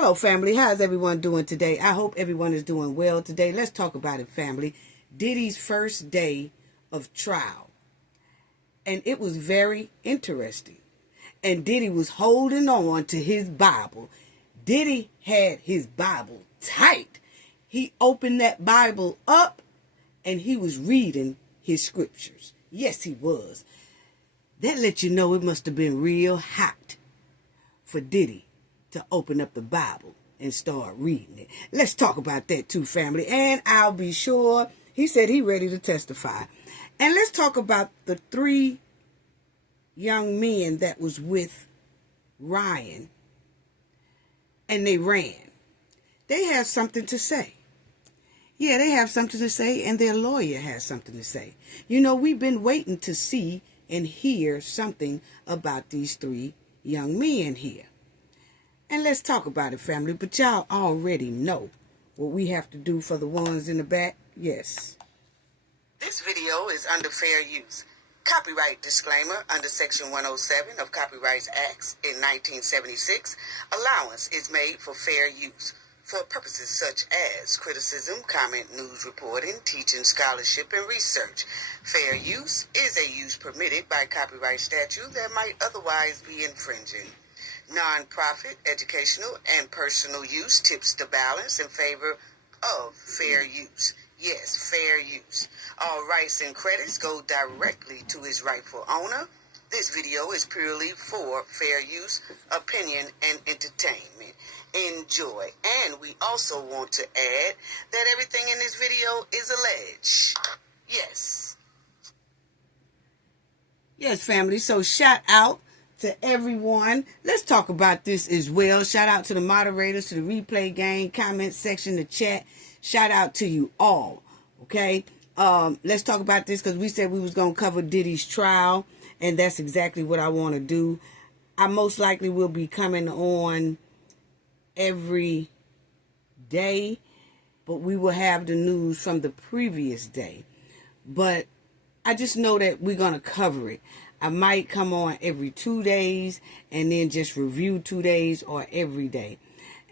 Hello, family. How's everyone doing today? I hope everyone is doing well today. Let's talk about it, family. Diddy's first day of trial. And it was very interesting. And Diddy was holding on to his Bible. Diddy had his Bible tight. He opened that Bible up and he was reading his scriptures. Yes, he was. That let you know it must have been real hot for Diddy to open up the Bible and start reading it. Let's talk about that too, family. And I'll be sure he said he ready to testify. And let's talk about the 3 young men that was with Ryan and they ran. They have something to say. Yeah, they have something to say, and their lawyer has something to say. You know, we've been waiting to see and hear something about these 3 young men here. And let's talk about it, family. But y'all already know what we have to do for the ones in the back. Yes. This video is under fair use. Copyright disclaimer under Section 107 of Copyright Acts in 1976. Allowance is made for fair use for purposes such as criticism, comment, news reporting, teaching, scholarship, and research. Fair use is a use permitted by copyright statute that might otherwise be infringing. Non-profit, educational, and personal use tips the balance in favor of fair use. Yes, fair use. All rights and credits go directly to its rightful owner. This video is purely for fair use, opinion, and entertainment. Enjoy. And we also want to add that everything in this video is alleged. Yes. Yes, family. So shout out to everyone. Let's talk about this as well. Shout out to the moderators, to the replay gang, comment section, the chat. Shout out to you all. Okay. Let's talk about this because we said we was going to cover Diddy's trial, and that's exactly what I want to do. I most likely will be coming on every day, but we will have the news from the previous day. But I just know that we're going to cover it. I might come on every 2 days and then just review 2 days or every day.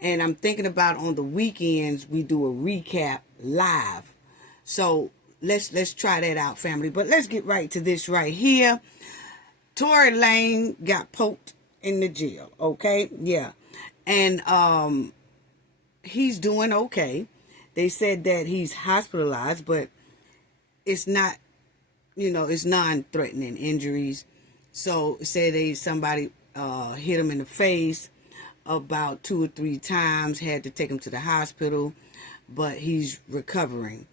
And I'm thinking about on the weekends, we do a recap live. So let's try that out, family. But let's get right to this right here. Tory Lanez got poked in the jail. Okay. Yeah. And he's doing okay. They said that he's hospitalized, but it's not, it's non-threatening injuries. So say somebody hit him in the face about 2 or 3 times, had to take him to the hospital, but he's recovering.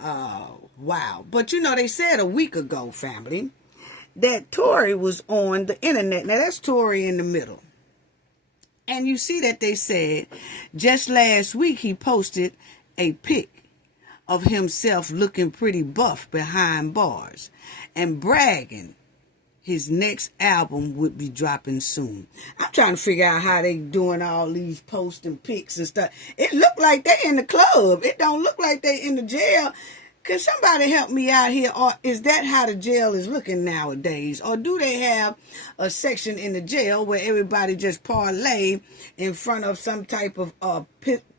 Wow. But they said a week ago, family, that Tory was on the internet. Now that's Tory in the middle. And you see that they said just last week he posted a pic of himself looking pretty buff behind bars and bragging his next album would be dropping soon. I'm trying to figure out how they doing all these posting pics and stuff. It look like they in the club. It don't look like they in the jail. Can somebody help me out here? Or is that how the jail is looking nowadays? Or do they have a section in the jail where everybody just parlay in front of some type of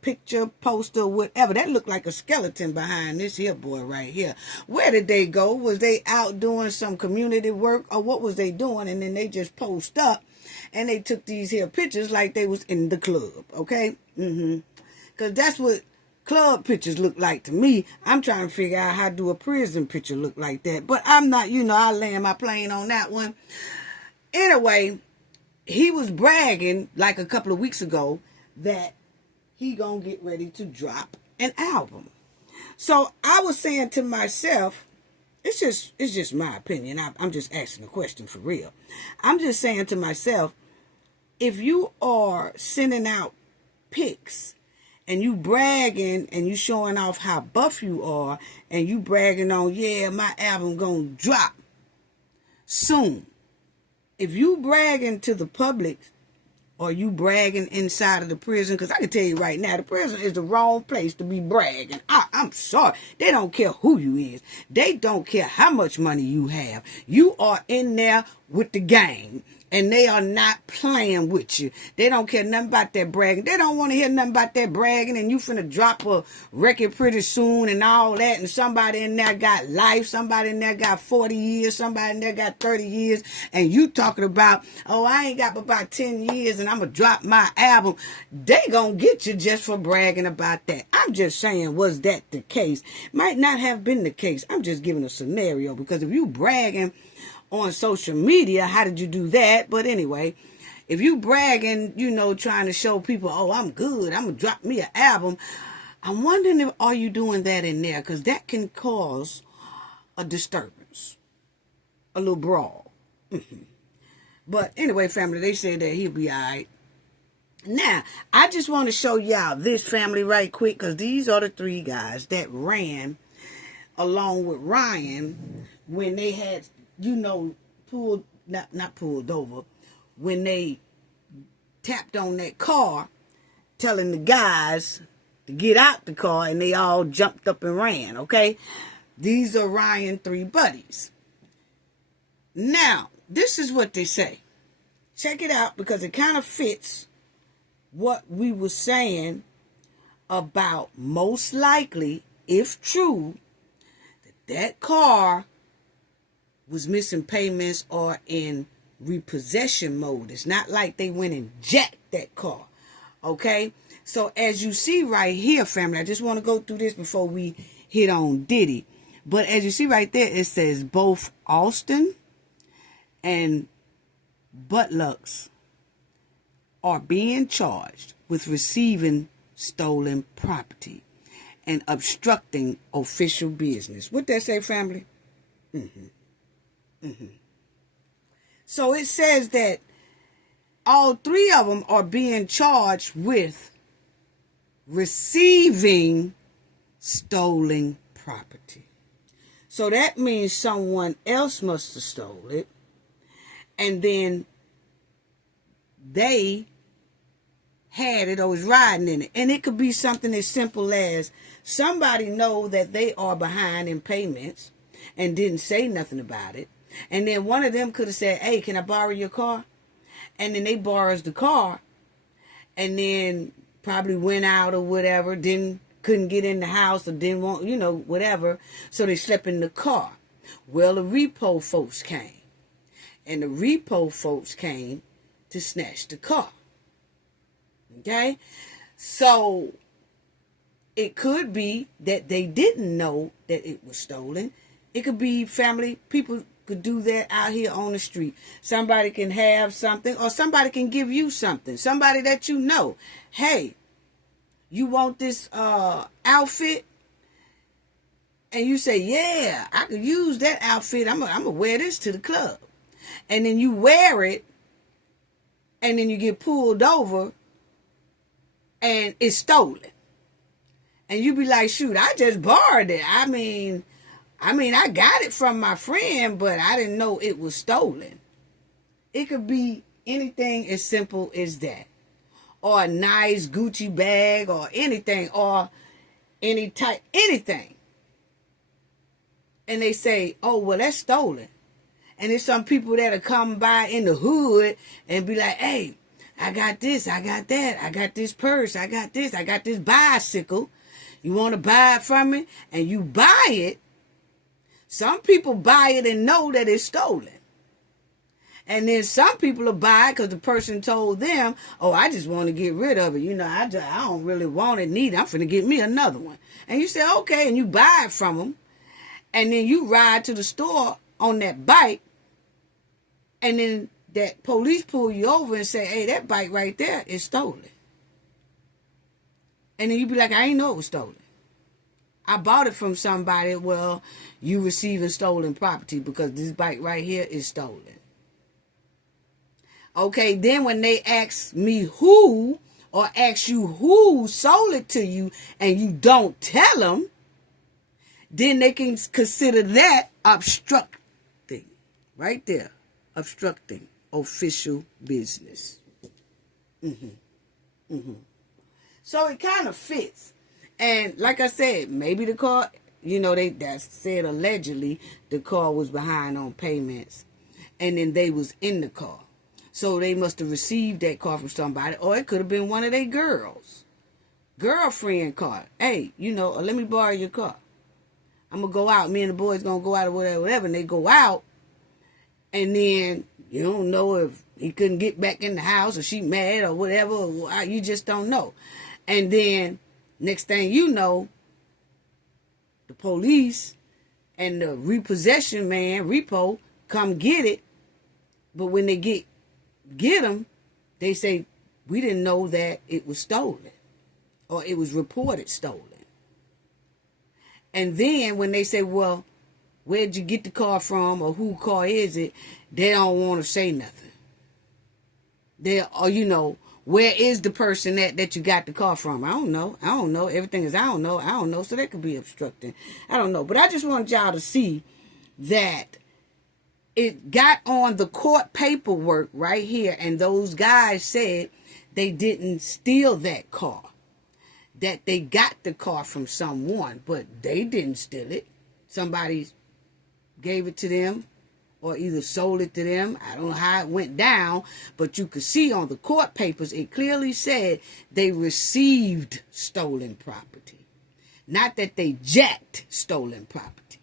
picture, poster, whatever? That looked like a skeleton behind this here boy right here. Where did they go? Was they out doing some community work? Or what was they doing? And then they just post up and they took these here pictures like they was in the club. Okay? Because that's what club pictures look like to me. I'm trying to figure out how do a prison picture look like that. But I'm not, I land my plane on that one. Anyway, he was bragging like a couple of weeks ago that he gonna get ready to drop an album. So I was saying to myself, it's just my opinion. I'm just asking a question for real. I'm just saying to myself, if you are sending out pics and you bragging and you showing off how buff you are and you bragging on, yeah, my album gonna drop soon. If you bragging to the public or you bragging inside of the prison, because I can tell you right now, the prison is the wrong place to be bragging. I'm sorry. They don't care who you is. They don't care how much money you have. You are in there with the gang. And they are not playing with you. They don't care nothing about that bragging. They don't want to hear nothing about that bragging, and you finna drop a record pretty soon and all that, and somebody in there got life, somebody in there got 40 years, somebody in there got 30 years, and you talking about, oh, I ain't got but about 10 years and I'm gonna drop my album. They gonna get you just for bragging about that. I'm just saying, was that the case? Might not have been the case. I'm just giving a scenario, because if you bragging on social media, how did you do that? But anyway, if you bragging, trying to show people, oh, I'm good, I'm gonna drop me an album, I'm wondering if are you doing that in there, because that can cause a disturbance, a little brawl. But anyway, family, they said that he'll be all right. Now, I just want to show y'all this, family, right quick, because these are the three guys that ran along with Ryan when they had, pulled, not pulled over, when they tapped on that car, telling the guys to get out the car, and they all jumped up and ran, okay? These are Ryan's three buddies. Now, this is what they say. Check it out, because it kind of fits what we were saying about most likely, if true, that car was missing payments or in repossession mode. It's not like they went and jacked that car. Okay? So as you see right here, family, I just want to go through this before we hit on Diddy. But as you see right there, it says both Austin and Butlux are being charged with receiving stolen property and obstructing official business. What that say, family? So it says that all three of them are being charged with receiving stolen property. So that means someone else must have stole it, and then they had it or was riding in it. And it could be something as simple as somebody know that they are behind in payments and didn't say nothing about it. And then one of them could have said, hey, can I borrow your car? And then they borrows the car and then probably went out or whatever, couldn't get in the house or didn't want, whatever. So they slept in the car. Well, the repo folks came. And the repo folks came to snatch the car. Okay? So it could be that they didn't know that it was stolen. It could be family. People could do that out here on the street. Somebody can have something, or somebody can give you something. Somebody that you know. Hey, you want this outfit? And you say, yeah, I could use that outfit. I'm going to wear this to the club. And then you wear it, and then you get pulled over, and it's stolen. And you be like, shoot, I just borrowed it. I mean, I got it from my friend, but I didn't know it was stolen. It could be anything as simple as that. Or a nice Gucci bag, or anything, or any type, anything. And they say, oh, well, that's stolen. And there's some people that'll come by in the hood and be like, hey, I got this, I got that, I got this purse, I got this bicycle. You want to buy it from me? And you buy it. Some people buy it and know that it's stolen. And then some people will buy it because the person told them, oh, I just want to get rid of it. I don't really want it, need it. I'm finna get me another one. And you say, okay, and you buy it from them. And then you ride to the store on that bike. And then that police pull you over and say, hey, that bike right there is stolen. And then you be like, I ain't know it was stolen. I bought it from somebody. Well, you receiving stolen property because this bike right here is stolen. Okay, then when they ask me who, or ask you who sold it to you, and you don't tell them, then they can consider that obstructing. Right there. Obstructing official business. So it kind of fits. And like I said, maybe the car, that said allegedly the car was behind on payments. And then they was in the car. So they must have received that car from somebody, or it could have been one of their girlfriend car. Hey, let me borrow your car. I'm going to go out. Me and the boys going to go out or whatever. And they go out. And then you don't know if he couldn't get back in the house or she mad or whatever. Or you just don't know. And then next thing you know, the police and the repossession man, repo, come get it. But when they get them, they say, we didn't know that it was stolen. Or it was reported stolen. And then when they say, well, where'd you get the car from or whose car is it, they don't want to say nothing. Where is the person that you got the car from? I don't know. Everything is I don't know. So that could be obstructing. I don't know. But I just want y'all to see that it got on the court paperwork right here. And those guys said they didn't steal that car. That they got the car from someone, but they didn't steal it. Somebody gave it to them or either sold it to them. I don't know how it went down, but you could see on the court papers, it clearly said they received stolen property. Not that they jacked stolen property.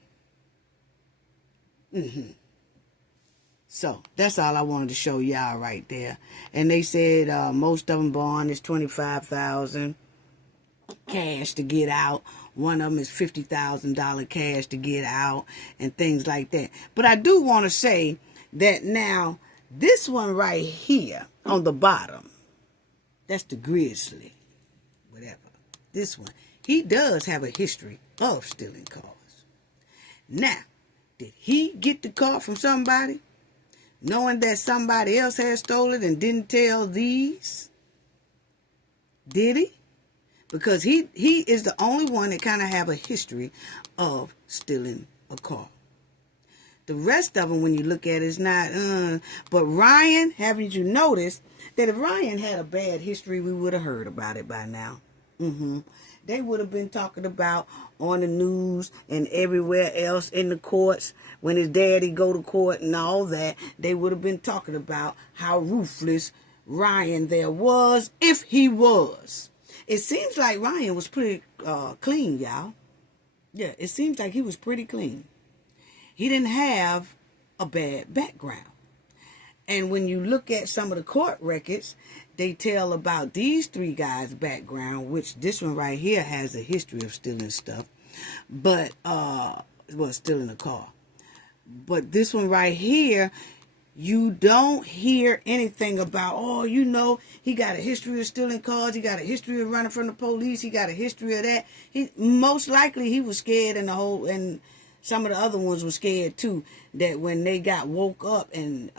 So that's all I wanted to show y'all right there. And they said most of them bond is $25,000 cash to get out. One of them is $50,000 cash to get out and things like that. But I do want to say that now this one right here on the bottom, that's the Grizzly, whatever. This one, he does have a history of stealing cars. Now, did he get the car from somebody, knowing that somebody else had stolen and didn't tell these? Did he? Because he is the only one that kind of have a history of stealing a car. The rest of them, when you look at it, is not. But Ryan, haven't you noticed that if Ryan had a bad history, we would have heard about it by now. They would have been talking about on the news and everywhere else in the courts. When his daddy go to court and all that, they would have been talking about how ruthless Ryan there was, if he was. It seems like Ryan was pretty clean, y'all. Yeah, it seems like he was pretty clean. He didn't have a bad background. And when you look at some of the court records, they tell about these three guys' background, which this one right here has a history of stealing stuff. But, stealing a car. But this one right here, you don't hear anything about, he got a history of stealing cars. He got a history of running from the police. He got a history of that. Most likely he was scared, and some of the other ones were scared too, that when they got woke up and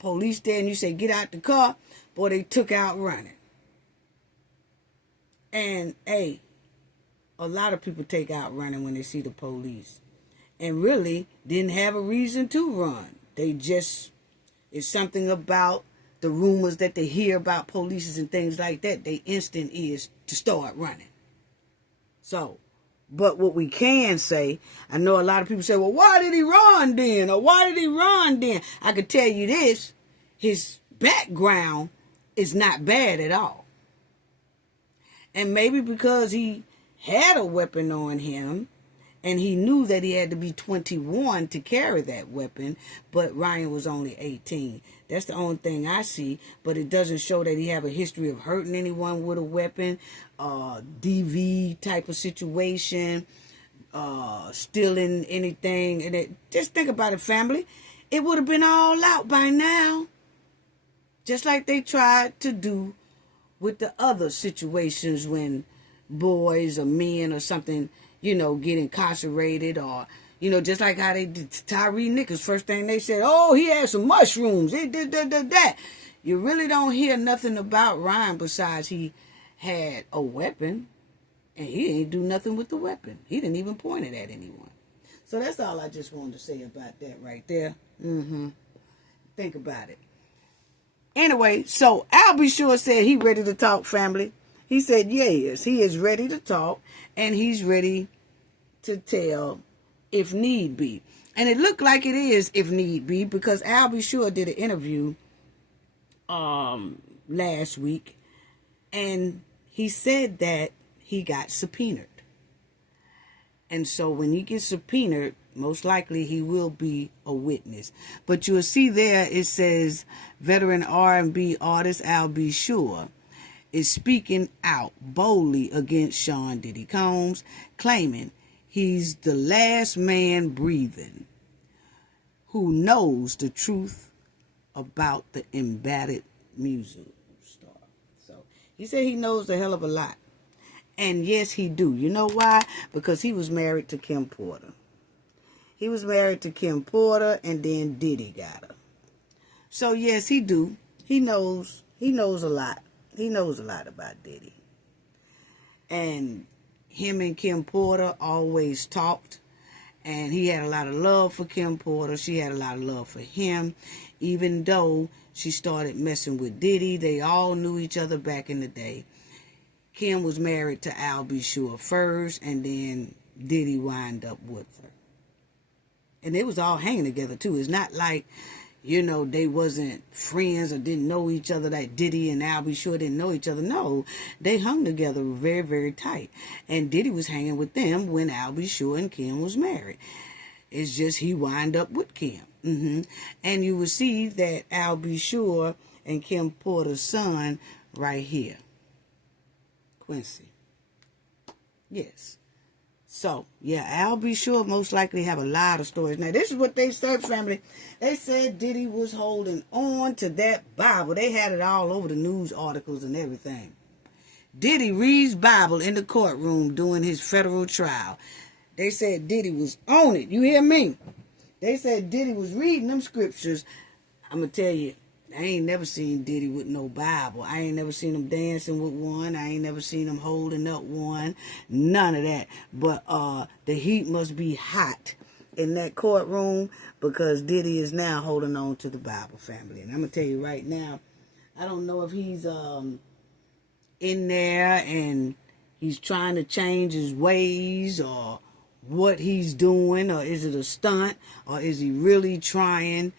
police there and you say, get out the car, boy, they took out running. And, hey, a lot of people take out running when they see the police and really didn't have a reason to run. They just... It's something about the rumors that they hear about police and things like that. Their instinct is to start running. So, but what we can say, I know a lot of people say, well, why did he run then? Or why did he run then? I could tell you this, his background is not bad at all. And maybe because he had a weapon on him, and he knew that he had to be 21 to carry that weapon, but Ryan was only 18. That's the only thing I see, but it doesn't show that he have a history of hurting anyone with a weapon, DV type of situation, stealing anything. And just think about it, family. It would have been all out by now. Just like they tried to do with the other situations when boys or men or something, get incarcerated, or, just like how they did Tyre Nichols. First thing they said, oh, he had some mushrooms. He did that. You really don't hear nothing about Ryan besides he had a weapon, and he didn't do nothing with the weapon. He didn't even point it at anyone. So that's all I just wanted to say about that right there. Think about it. Anyway, so Al B. Sure said he ready to talk, family. He said, yes, he is ready to talk, and he's ready to tell if need be. And it looked like it is if need be, because Al B. Sure did an interview last week, and he said that he got subpoenaed. And so when he gets subpoenaed, most likely he will be a witness. But you'll see there it says veteran R&B artist Al B. Sure is speaking out boldly against Sean Diddy Combs, claiming he's the last man breathing who knows the truth about the embattled music star. So he said he knows a hell of a lot. And yes, he do. You know why? Because he was married to Kim Porter. He was married to Kim Porter, and then Diddy got her. So yes, he do. He knows a lot. He knows a lot about Diddy. And him and Kim Porter always talked. And he had a lot of love for Kim Porter. She had a lot of love for him. Even though she started messing with Diddy, they all knew each other back in the day. Kim was married to Al B. Sure first, and then Diddy wind up with her. And they was all hanging together, too. It's not like, they wasn't friends or didn't know each other, like Diddy and Al B. Sure didn't know each other. No, they hung together very, very tight. And Diddy was hanging with them when Al B. Sure and Kim was married. It's just he wind up with Kim. And you will see that Al B. Sure and Kim Porter's son right here. Quincy. Yes. So, yeah, Al B. Sure most likely have a lot of stories. Now, this is what they said, family. They said Diddy was holding on to that Bible. They had it all over the news articles and everything. Diddy reads Bible in the courtroom during his federal trial. They said Diddy was on it. You hear me? They said Diddy was reading them scriptures. I'm going to tell you, I ain't never seen Diddy with no Bible. I ain't never seen him dancing with one. I ain't never seen him holding up one. None of that. But the heat must be hot in that courtroom because Diddy is now holding on to the Bible, family. And I'm going to tell you right now, I don't know if he's in there and he's trying to change his ways or what he's doing, or is it a stunt, or is he really trying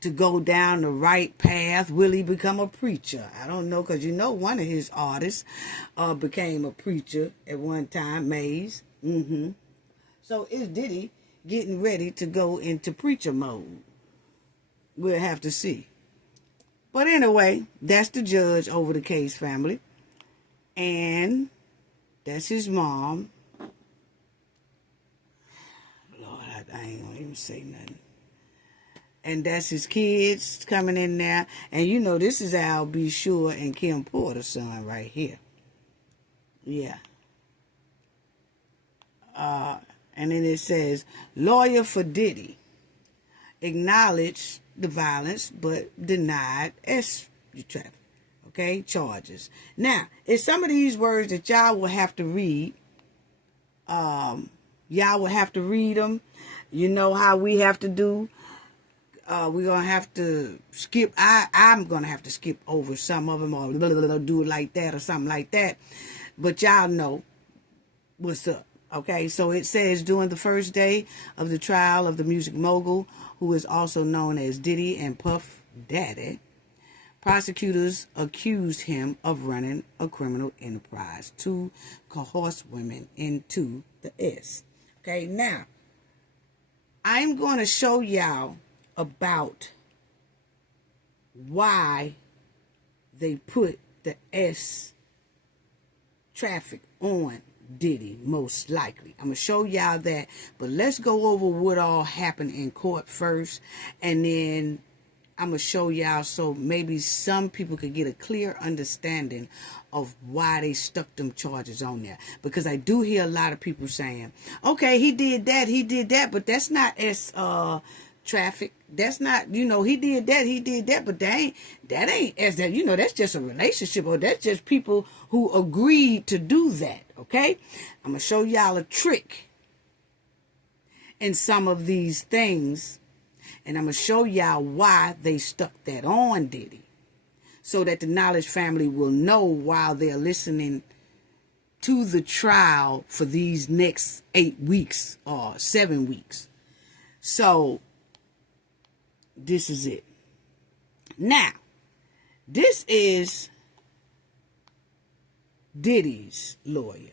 to go down the right path? Will he become a preacher? I don't know, because one of his artists became a preacher at one time, Maze. So is Diddy getting ready to go into preacher mode? We'll have to see. But anyway, that's the judge over the case, family. And that's his mom. Lord, I ain't gonna even say nothing. And that's his kids coming in there. And this is Al B. Sure and Kim Porter's son right here. Yeah. And then it says, lawyer for Diddy acknowledged the violence but denied traffic. Okay, charges. Now, it's some of these words that y'all will have to read. Y'all will have to read them. You know how we have to do. We're going to have to skip. I'm going to have to skip over some of them or do it like that or something like that. But y'all know what's up. Okay, so it says during the first day of the trial of the music mogul, who is also known as Diddy and Puff Daddy, prosecutors accused him of running a criminal enterprise to coerce women into the S. Okay, now, I'm going to show y'all about why they put the S traffic on Diddy, most likely. I'm going to show y'all that, but let's go over what all happened in court first, and then I'm going to show y'all so maybe some people could get a clear understanding of why they stuck them charges on there. Because I do hear a lot of people saying, okay, he did that, but that's not S traffic. That's not, he did that, but that ain't as that, that's just a relationship, or that's just people who agreed to do that, okay? I'm going to show y'all a trick in some of these things, and I'm going to show y'all why they stuck that on Diddy, so that the Knowledge family will know while they're listening to the trial for these next 8 weeks or 7 weeks. So, this is it. Now, This is Diddy's lawyer.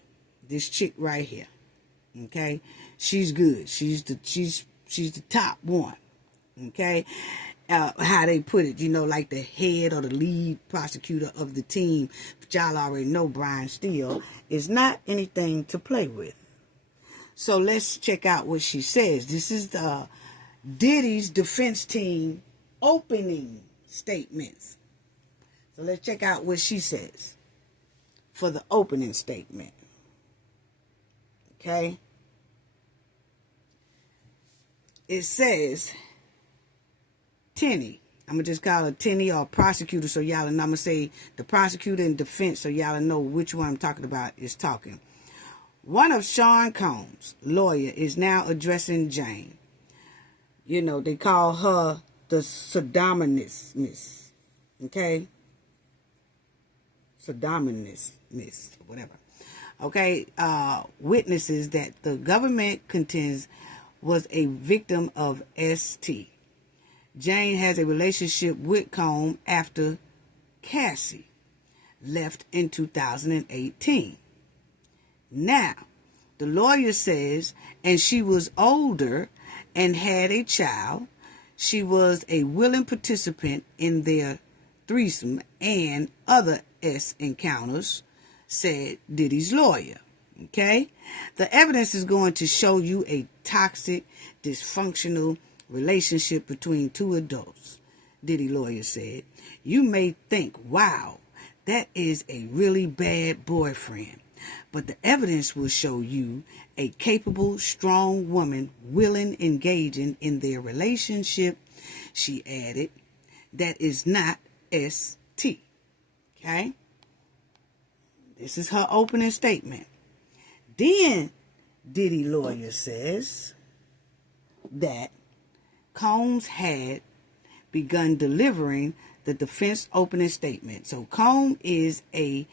This chick right here. Okay? She's good. She's the top one. Okay? How they put it, like the head or the lead prosecutor of the team. But y'all already know Brian Steele is not anything to play with. So let's check out what she says. This is the Diddy's defense team opening statements. So let's check out what she says for the opening statement. Okay? It says, Tenny. I'm going to just call her Tenny or prosecutor so y'all know. I'm going to say the prosecutor and defense so y'all know which one I'm talking about is talking. One of Sean Combs' lawyer is now addressing Jane. They call her the Sodominist. Okay? Sodominist, whatever. Okay? Witnesses that the government contends was a victim of ST. Jane has a relationship with Combs after Cassie left in 2018. Now, the lawyer says, and she was older and had a child. She was a willing participant in their threesome and other S encounters, said Diddy's lawyer. Okay? The evidence is going to show you a toxic, dysfunctional relationship between two adults, Diddy lawyer said. You may think, wow, that is a really bad boyfriend. But the evidence will show you a capable, strong woman willing, engaging in their relationship, she added, that is not ST. Okay? This is her opening statement. Then Diddy lawyer says that Combs had begun delivering the defense opening statement. So Combs is a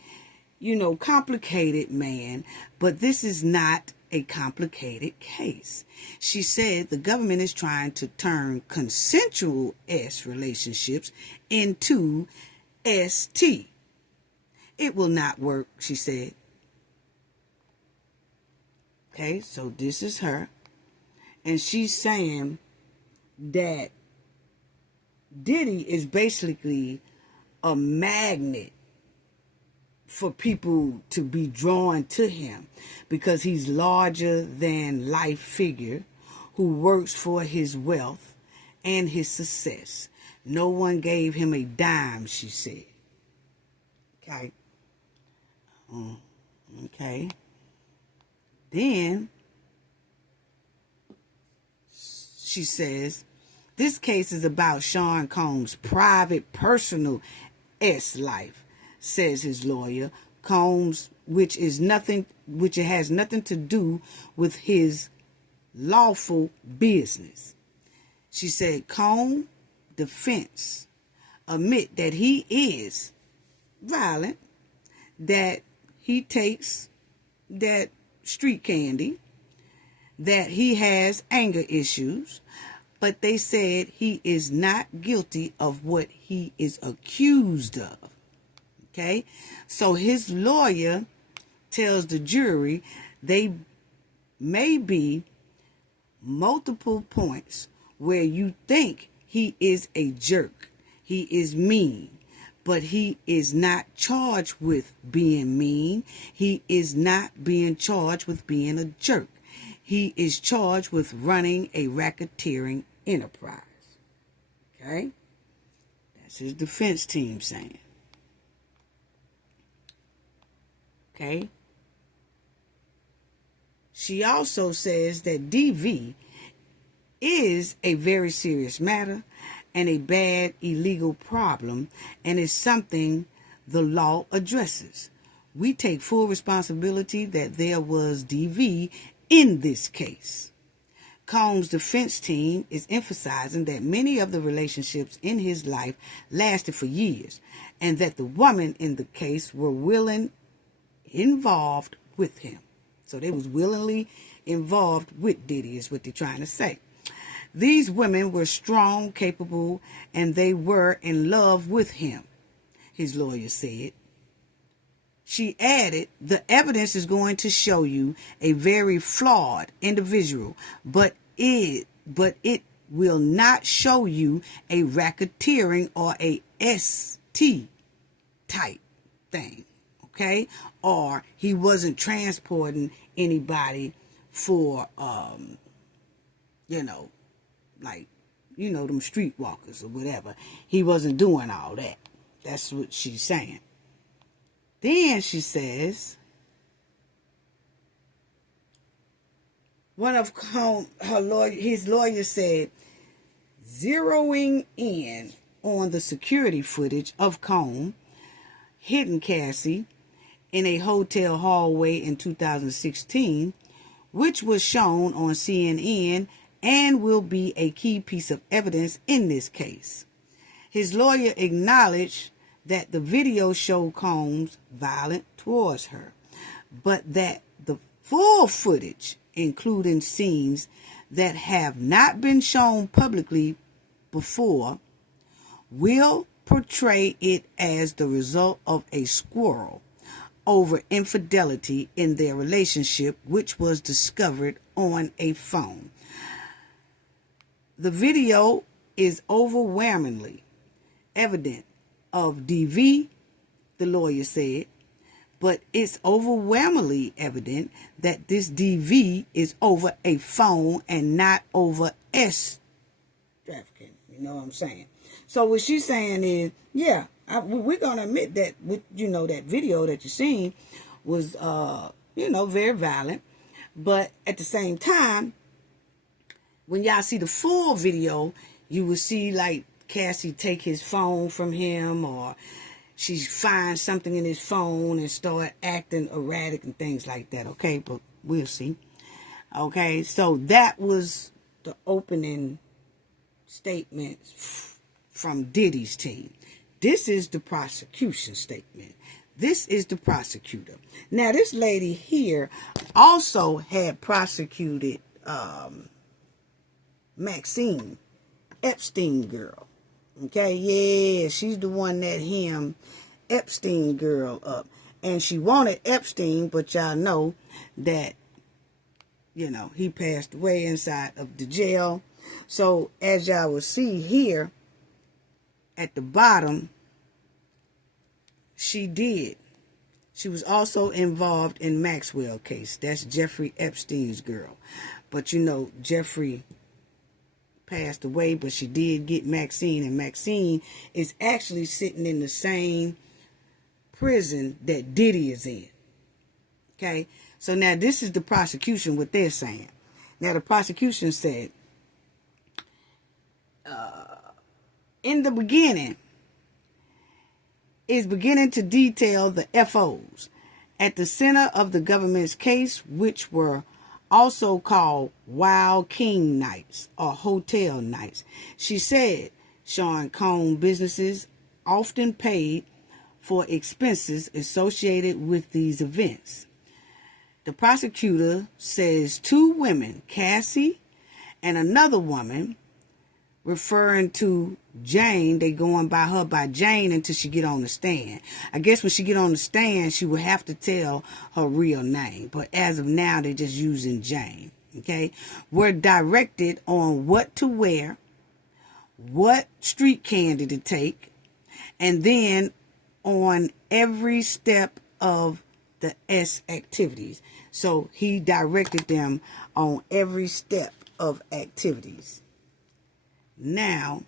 complicated man, but this is not a complicated case. She said the government is trying to turn consensual S relationships into ST. It will not work, she said. Okay, so this is her. And she's saying that Diddy is basically a magnet for people to be drawn to him because he's larger than life figure who works for his wealth and his success. No one gave him a dime, she said. Okay. Okay. Then she says, this case is about Sean Combs' private, personal S life, says his lawyer. Combs, which it has nothing to do with his lawful business. She said Combs' defense admit that he is violent, that he takes that street candy, that he has anger issues, but they said he is not guilty of what he is accused of. Okay? So his lawyer tells the jury they may be multiple points where you think he is a jerk, he is mean, but he is not charged with being mean. He is not being charged with being a jerk. He is charged with running a racketeering enterprise. Okay? That's his defense team saying. Okay? She also says that DV is a very serious matter and a bad illegal problem, and is something the law addresses. We take full responsibility that there was DV in this case. Combs' defense team is emphasizing that many of the relationships in his life lasted for years, and that the women in the case were involved with him. So they was willingly involved with Diddy, is what they're trying to say. These women were strong, capable, and they were in love with him. his lawyer said. She added, the evidence is going to show you a very flawed individual, but it will not show you a racketeering or a ST type thing, okay? Or he wasn't transporting anybody for, them streetwalkers or whatever. He wasn't doing all that. That's what she's saying. Then she says, his lawyer said, zeroing in on the security footage of Combs hitting Cassie in a hotel hallway in 2016, which was shown on CNN and will be a key piece of evidence in this case. His lawyer acknowledged that the video showed Combs violent towards her, but that the full footage, including scenes that have not been shown publicly before, will portray it as the result of a squabble over infidelity in their relationship, which was discovered on a phone. The video is overwhelmingly evident of DV, the lawyer said, but it's overwhelmingly evident that this DV is over a phone and not over trafficking. You know what I'm saying? So what she's saying is, yeah, we're going to admit that, that video that you seen was, very violent. But at the same time, when y'all see the full video, you will see, like, Cassie take his phone from him, or she finds something in his phone and start acting erratic and things like that. Okay, but we'll see. Okay, so that was the opening statement from Diddy's team. This is the prosecution statement. This is the prosecutor. Now, this lady here also had prosecuted Maxine, Epstein girl. Okay, yeah, she's the one that hemmed Epstein girl up. And she wanted Epstein, but y'all know that, he passed away inside of the jail. So, as y'all will see here, at the bottom, she did. She was also involved in Maxwell case. That's Jeffrey Epstein's girl. But, Jeffrey passed away, but she did get Maxine, and Maxine is actually sitting in the same prison that Diddy is in. Okay, so now this is the prosecution, what they're saying. Now the prosecution said, in the beginning, is beginning to detail the FOs at the center of the government's case, which were also called Wild King Nights or Hotel Nights. She said Sean Combs businesses often paid for expenses associated with these events. The prosecutor says two women, Cassie and another woman, referring to Jane, they going by her by Jane until she get on the stand. I guess when she get on the stand, she will have to tell her real name. But as of now, they're just using Jane. Okay? We're directed on what to wear, what street candy to take, and then on every step of the S activities. So he directed them on every step of activities. Now,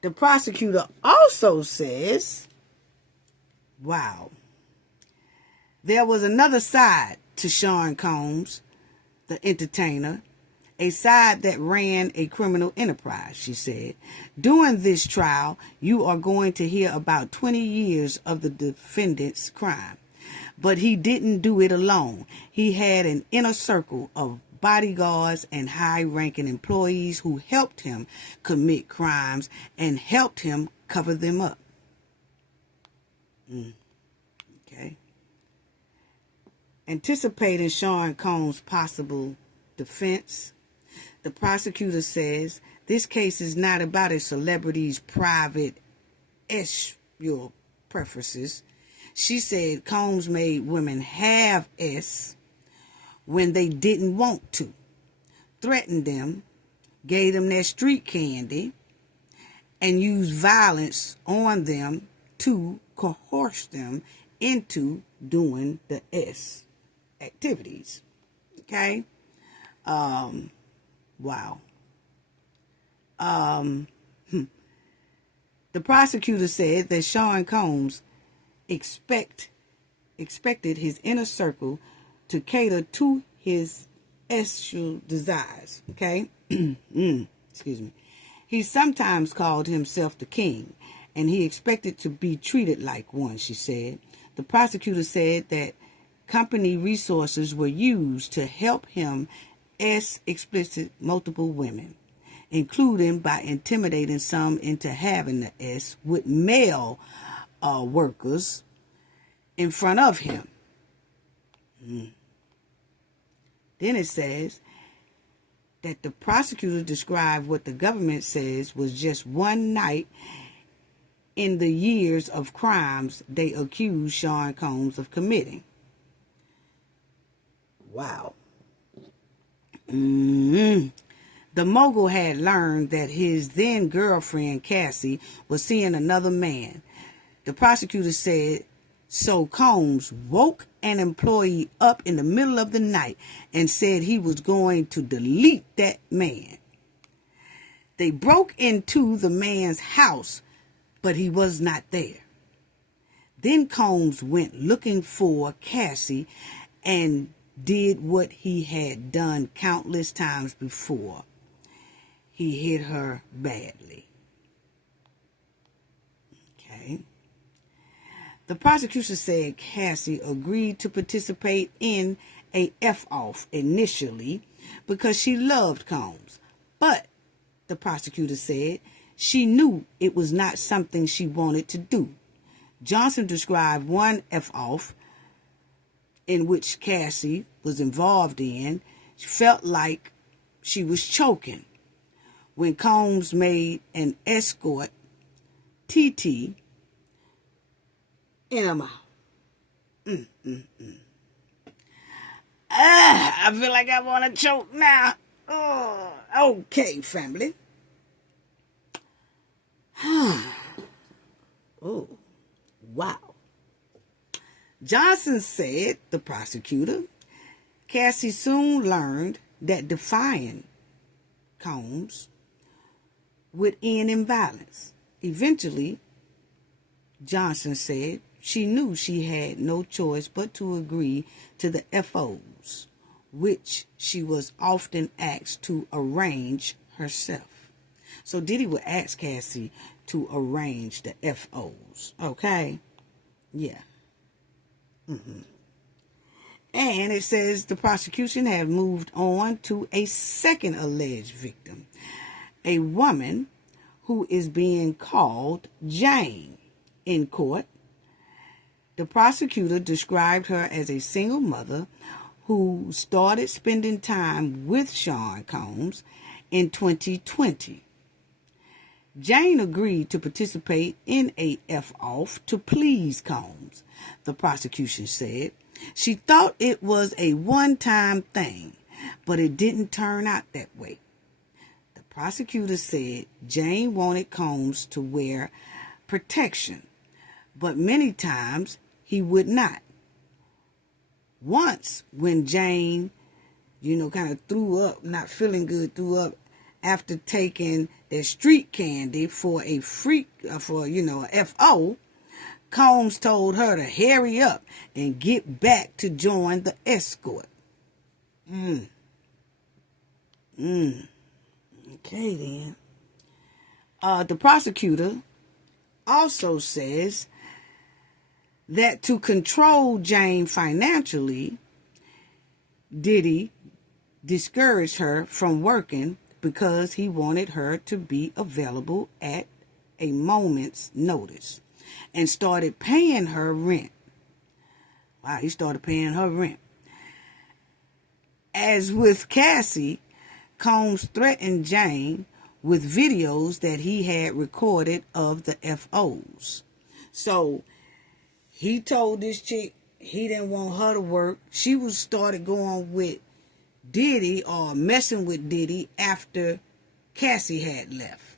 the prosecutor also says, wow, there was another side to Sean Combs, the entertainer, a side that ran a criminal enterprise, she said. During this trial, you are going to hear about 20 years of the defendant's crime. But he didn't do it alone. He had an inner circle of bodyguards and high-ranking employees who helped him commit crimes and helped him cover them up. Okay. Anticipating Sean Combs' possible defense, the prosecutor says this case is not about a celebrity's private sexual preferences. She said Combs made women have S when they didn't want to, threatened them, gave them their street candy, and used violence on them to coerce them into doing the S activities. Okay? Wow. The prosecutor said that Sean Combs expected his inner circle to cater to his sexual desires. Okay? Excuse me. He sometimes called himself the king, and he expected to be treated like one, she said. The prosecutor said that company resources were used to help him explicit multiple women, including by intimidating some into having the S with male workers in front of him. Then it says that the prosecutor described what the government says was just one night in the years of crimes they accused Sean Combs of committing. Wow. The mogul had learned that his then girlfriend Cassie was seeing another man. The prosecutor said, so Combs woke an employee up in the middle of the night and said he was going to delete that man. They broke into the man's house, but he was not there. Then Combs went looking for Cassie and did what he had done countless times before. He hit her badly. Okay. The prosecution said Cassie agreed to participate in a F-off initially because she loved Combs. But, the prosecutor said, she knew it was not something she wanted to do. Johnson described one F-off in which Cassie was involved in. She felt like she was choking when Combs made an escort TT in her mouth. I feel like I want to choke now. Okay, family. Oh, wow. Johnson said, the prosecutor, Cassie soon learned that defying Combs would end in violence. Eventually, Johnson said she knew she had no choice but to agree to the FOs, which she was often asked to arrange herself. So Diddy would ask Cassie to arrange the FOs. Okay? Yeah. And it says the prosecution have moved on to a second alleged victim, a woman who is being called Jane in court. The prosecutor described her as a single mother who started spending time with Sean Combs in 2020. Jane agreed to participate in a F-off to please Combs, the prosecution said. She thought it was a one-time thing, but it didn't turn out that way. The prosecutor said Jane wanted Combs to wear protection, but many times he would not. Once, when Jane, kind of threw up, not feeling good, threw up after taking their street candy for a FO, Combs told her to hurry up and get back to join the escort. Okay, then. The prosecutor also says that to control Jane financially, Diddy discouraged her from working because he wanted her to be available at a moment's notice and started paying her rent. Wow, he started paying her rent. As with Cassie, Combs threatened Jane, with videos that he had recorded of the FOs. So he told this chick he didn't want her to work. She was started going with Diddy or messing with Diddy after Cassie had left.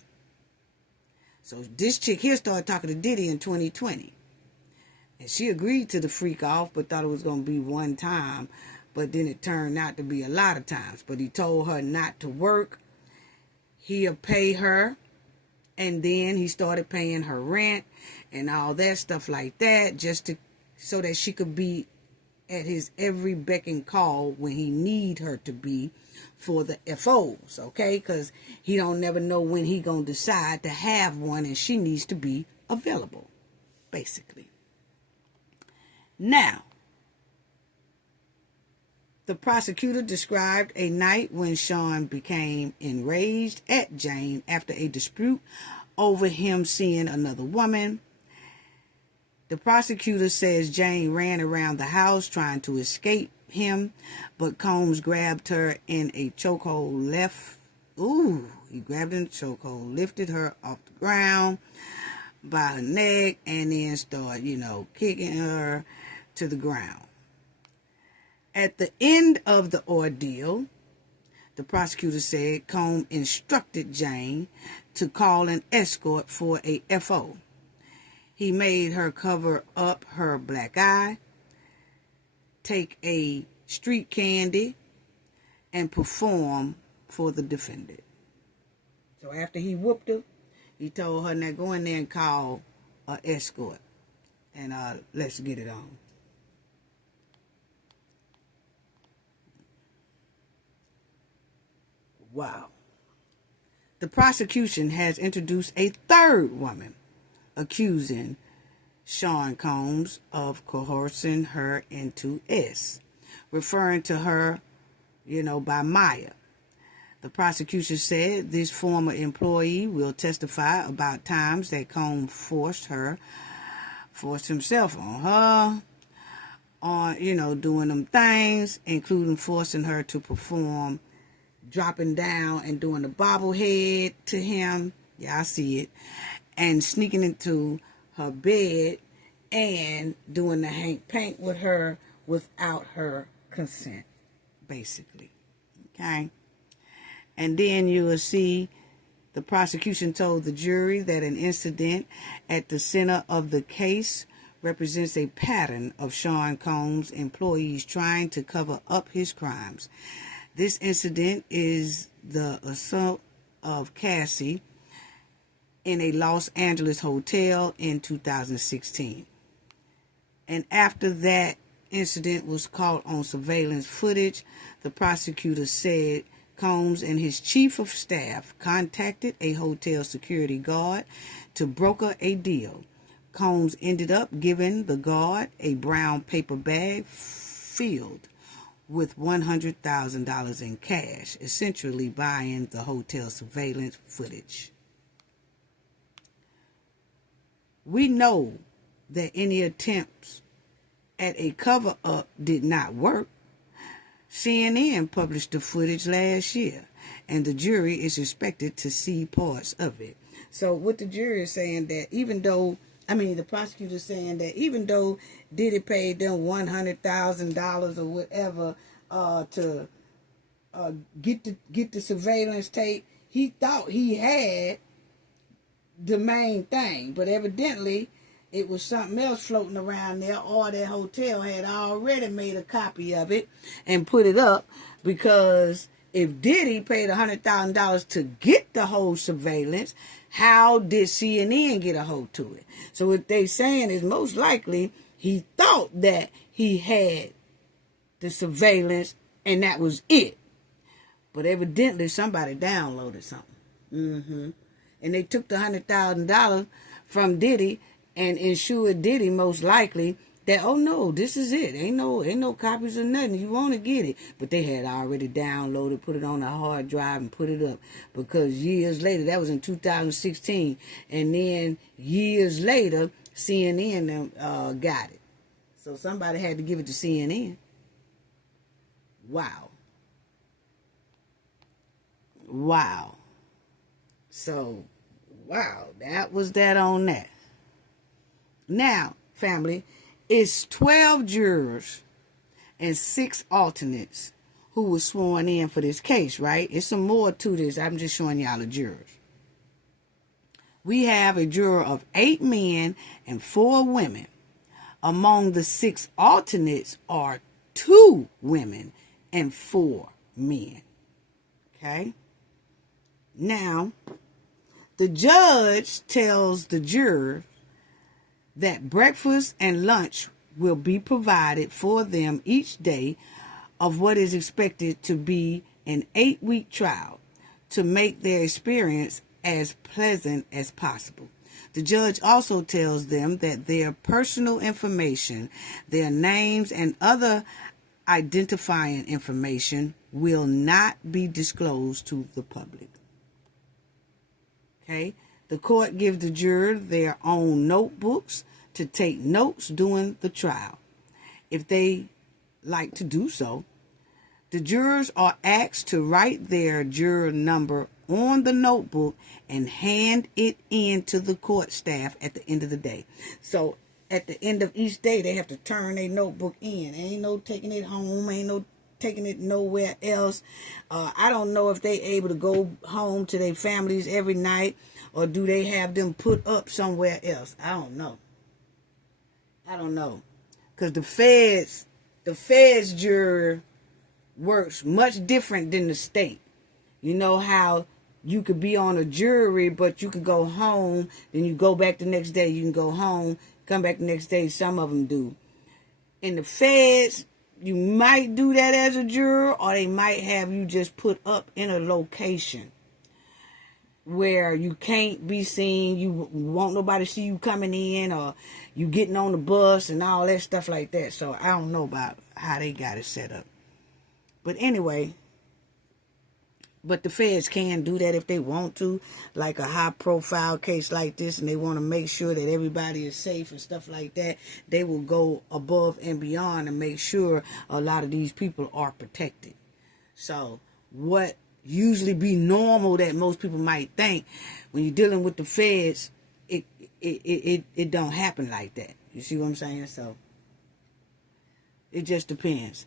So this chick here started talking to Diddy in 2020. And she agreed to the freak off, but thought it was going to be one time. But then it turned out to be a lot of times. But he told her not to work. He'll pay her. And then he started paying her rent and all that stuff like that, just to so that she could be at his every beck and call when he need her to be for the FOs, okay? Because he don't never know when he gonna decide to have one, and she needs to be available, basically. Now, the prosecutor described a night when Sean became enraged at Jane after a dispute over him seeing another woman. The prosecutor says Jane ran around the house trying to escape him, but Combs grabbed her in a chokehold. He grabbed her in a chokehold, lifted her off the ground by her neck, and then started, kicking her to the ground. At the end of the ordeal, the prosecutor said Combs instructed Jane to call an escort for a FO. He made her cover up her black eye, take a street candy, and perform for the defendant. So after he whooped her, he told her, now go in there and call an escort. And let's get it on. Wow. The prosecution has introduced a third woman, accusing Sean Combs of coercing her into S, referring to her, by Maya. The prosecution said this former employee will testify about times that Combs forced himself on her, doing them things, including forcing her to perform dropping down and doing the bobblehead to him. Yeah, I see it. And sneaking into her bed and doing the Hank Pank with her without her consent, basically. Okay? And then you will see the prosecution told the jury that an incident at the center of the case represents a pattern of Sean Combs' employees trying to cover up his crimes. This incident is the assault of Cassie in a Los Angeles hotel in 2016. And after that incident was caught on surveillance footage, the prosecutor said Combs and his chief of staff contacted a hotel security guard to broker a deal. Combs ended up giving the guard a brown paper bag filled with $100,000 in cash, essentially buying the hotel surveillance footage. We know that any attempts at a cover-up did not work. CNN published the footage last year, and the jury is expected to see parts of it. So what the jury is saying that the prosecutor is saying that even though Diddy paid them $100,000 or whatever to get the surveillance tape, he thought he had the main thing, but evidently it was something else floating around there, or that hotel had already made a copy of it and put it up, because if Diddy paid $100,000 to get the whole surveillance, how did CNN get a hold to it? So what they saying is most likely he thought that he had the surveillance and that was it. But evidently somebody downloaded something. And they took the $100,000 from Diddy and ensured Diddy most likely that, oh no, this is it. Ain't no copies of nothing. You want to get it. But they had already downloaded, put it on a hard drive and put it up. Because years later, that was in 2016. And then years later, CNN got it. So somebody had to give it to CNN. Wow. So, wow, that was that on that. Now, family, it's 12 jurors and 6 alternates who were sworn in for this case, right? It's some more to this. I'm just showing y'all the jurors. We have a juror of 8 men and 4 women. Among the 6 alternates are 2 women and 4 men. Okay? Now, the judge tells the juror that breakfast and lunch will be provided for them each day of what is expected to be an 8-week trial to make their experience as pleasant as possible. The judge also tells them that their personal information, their names, and other identifying information will not be disclosed to the public. Okay? The court gives the juror their own notebooks to take notes during the trial, if they like to do so. The jurors are asked to write their juror number on the notebook and hand it in to the court staff at the end of the day. So at the end of each day, they have to turn their notebook in. Ain't no taking it home. Ain't no taking it nowhere else. I don't know if they able to go home to their families every night, or do they have them put up somewhere else? I don't know. Because the feds juror works much different than the state. You know how you could be on a jury, but you could go home, then you go back the next day, you can go home, come back the next day. Some of them do. In the feds, you might do that as a juror, or they might have you just put up in a location where you can't be seen, you want nobody to see you coming in, or you getting on the bus and all that stuff like that. So I don't know about how they got it set up. But anyway, but the feds can do that if they want to, like a high profile case like this, and they want to make sure that everybody is safe and stuff like that. They will go above and beyond and make sure a lot of these people are protected. So what usually be normal that most people might think, when you're dealing with the feds, it don't happen like that. You see what I'm saying? So it just depends.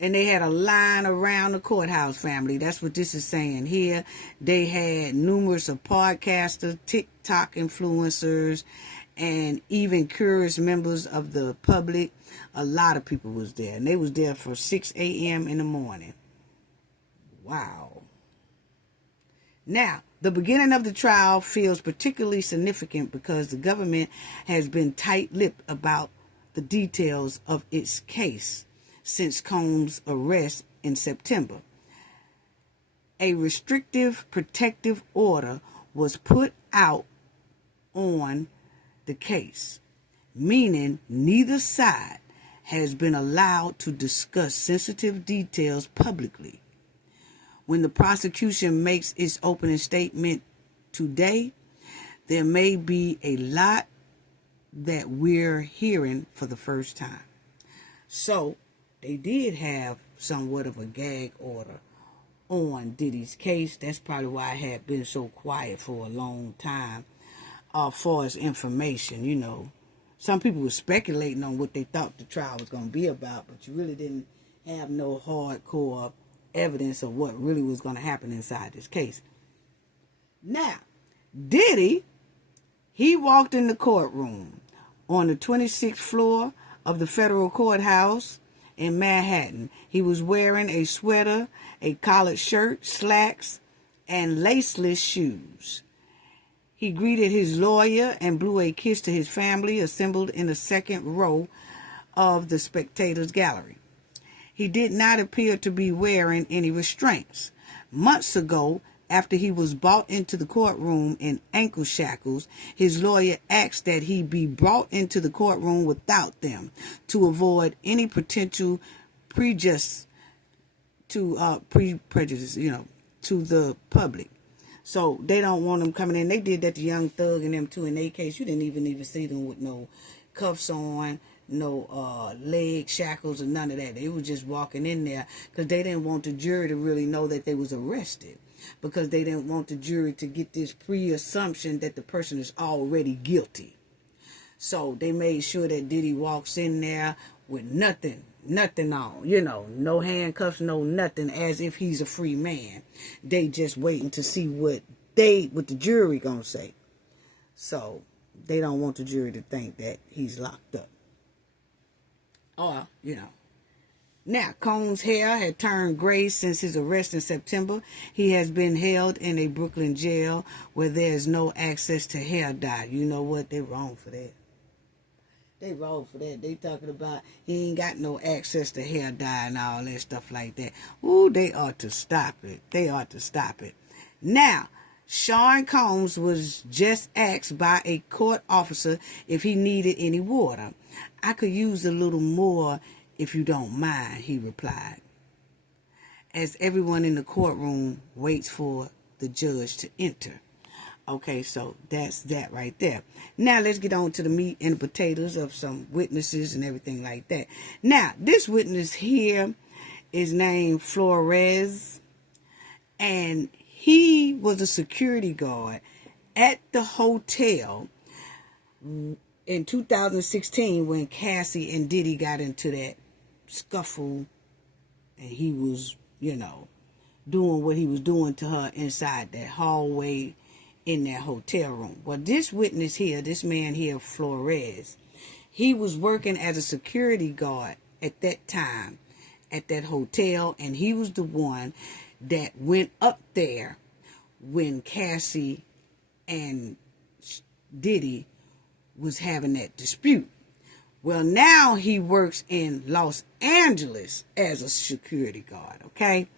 And they had a line around the courthouse, family. That's what this is saying here. They had numerous of podcasters, TikTok influencers, and even curious members of the public. A lot of people was there. And they was there for 6 a.m. in the morning. Wow. Now, the beginning of the trial feels particularly significant because the government has been tight-lipped about the details of its case since Combs' arrest in September. A restrictive protective order was put out on the case, meaning neither side has been allowed to discuss sensitive details publicly. When the prosecution makes its opening statement today, there may be a lot that we're hearing for the first time. So, they did have somewhat of a gag order on Diddy's case. That's probably why it had been so quiet for a long time. Far as information, you know, some people were speculating on what they thought the trial was going to be about, but you really didn't have no hardcore evidence of what really was going to happen inside this case. Now, Diddy, he walked in the courtroom on the 26th floor of the federal courthouse in Manhattan. He was wearing a sweater, a collared shirt, slacks, and laceless shoes. He greeted his lawyer and blew a kiss to his family assembled in the second row of the spectators' gallery. He did not appear to be wearing any restraints. Months ago, after he was brought into the courtroom in ankle shackles, his lawyer asked that he be brought into the courtroom without them to avoid any potential prejudice to the public. So they don't want them coming in. They did that to Young Thug and them too. In their case, you didn't even see them with no cuffs on, no leg shackles or none of that. They were just walking in there because they didn't want the jury to really know that they was arrested. because they didn't want the jury to get this pre-assumption that the person is already guilty. So they made sure that Diddy walks in there with nothing on, no handcuffs, no nothing, as if he's a free man. They just waiting to see what the jury gonna say. So they don't want the jury to think that he's locked up. Or, Now, Combs' hair had turned gray since his arrest in September. He has been held in a Brooklyn jail where there is no access to hair dye. You know what? They're wrong for that. They wrong for that. They talking about he ain't got no access to hair dye and all that stuff like that. Ooh, they ought to stop it. They ought to stop it. Now, Sean Combs was just asked by a court officer if he needed any water. I could use a little more if you don't mind, he replied, as everyone in the courtroom waits for the judge to enter. Okay, so that's that right there. Now let's get on to the meat and the potatoes of some witnesses and everything like that. Now, this witness here is named Flores, and he was a security guard at the hotel in 2016 when Cassie and Diddy got into that scuffle, and he was, doing what he was doing to her inside that hallway in that hotel room. Well, this witness here, this man here, Flores, he was working as a security guard at that time at that hotel, and he was the one that went up there when Cassie and Diddy was having that dispute. Well, now he works in Los Angeles as a security guard, okay?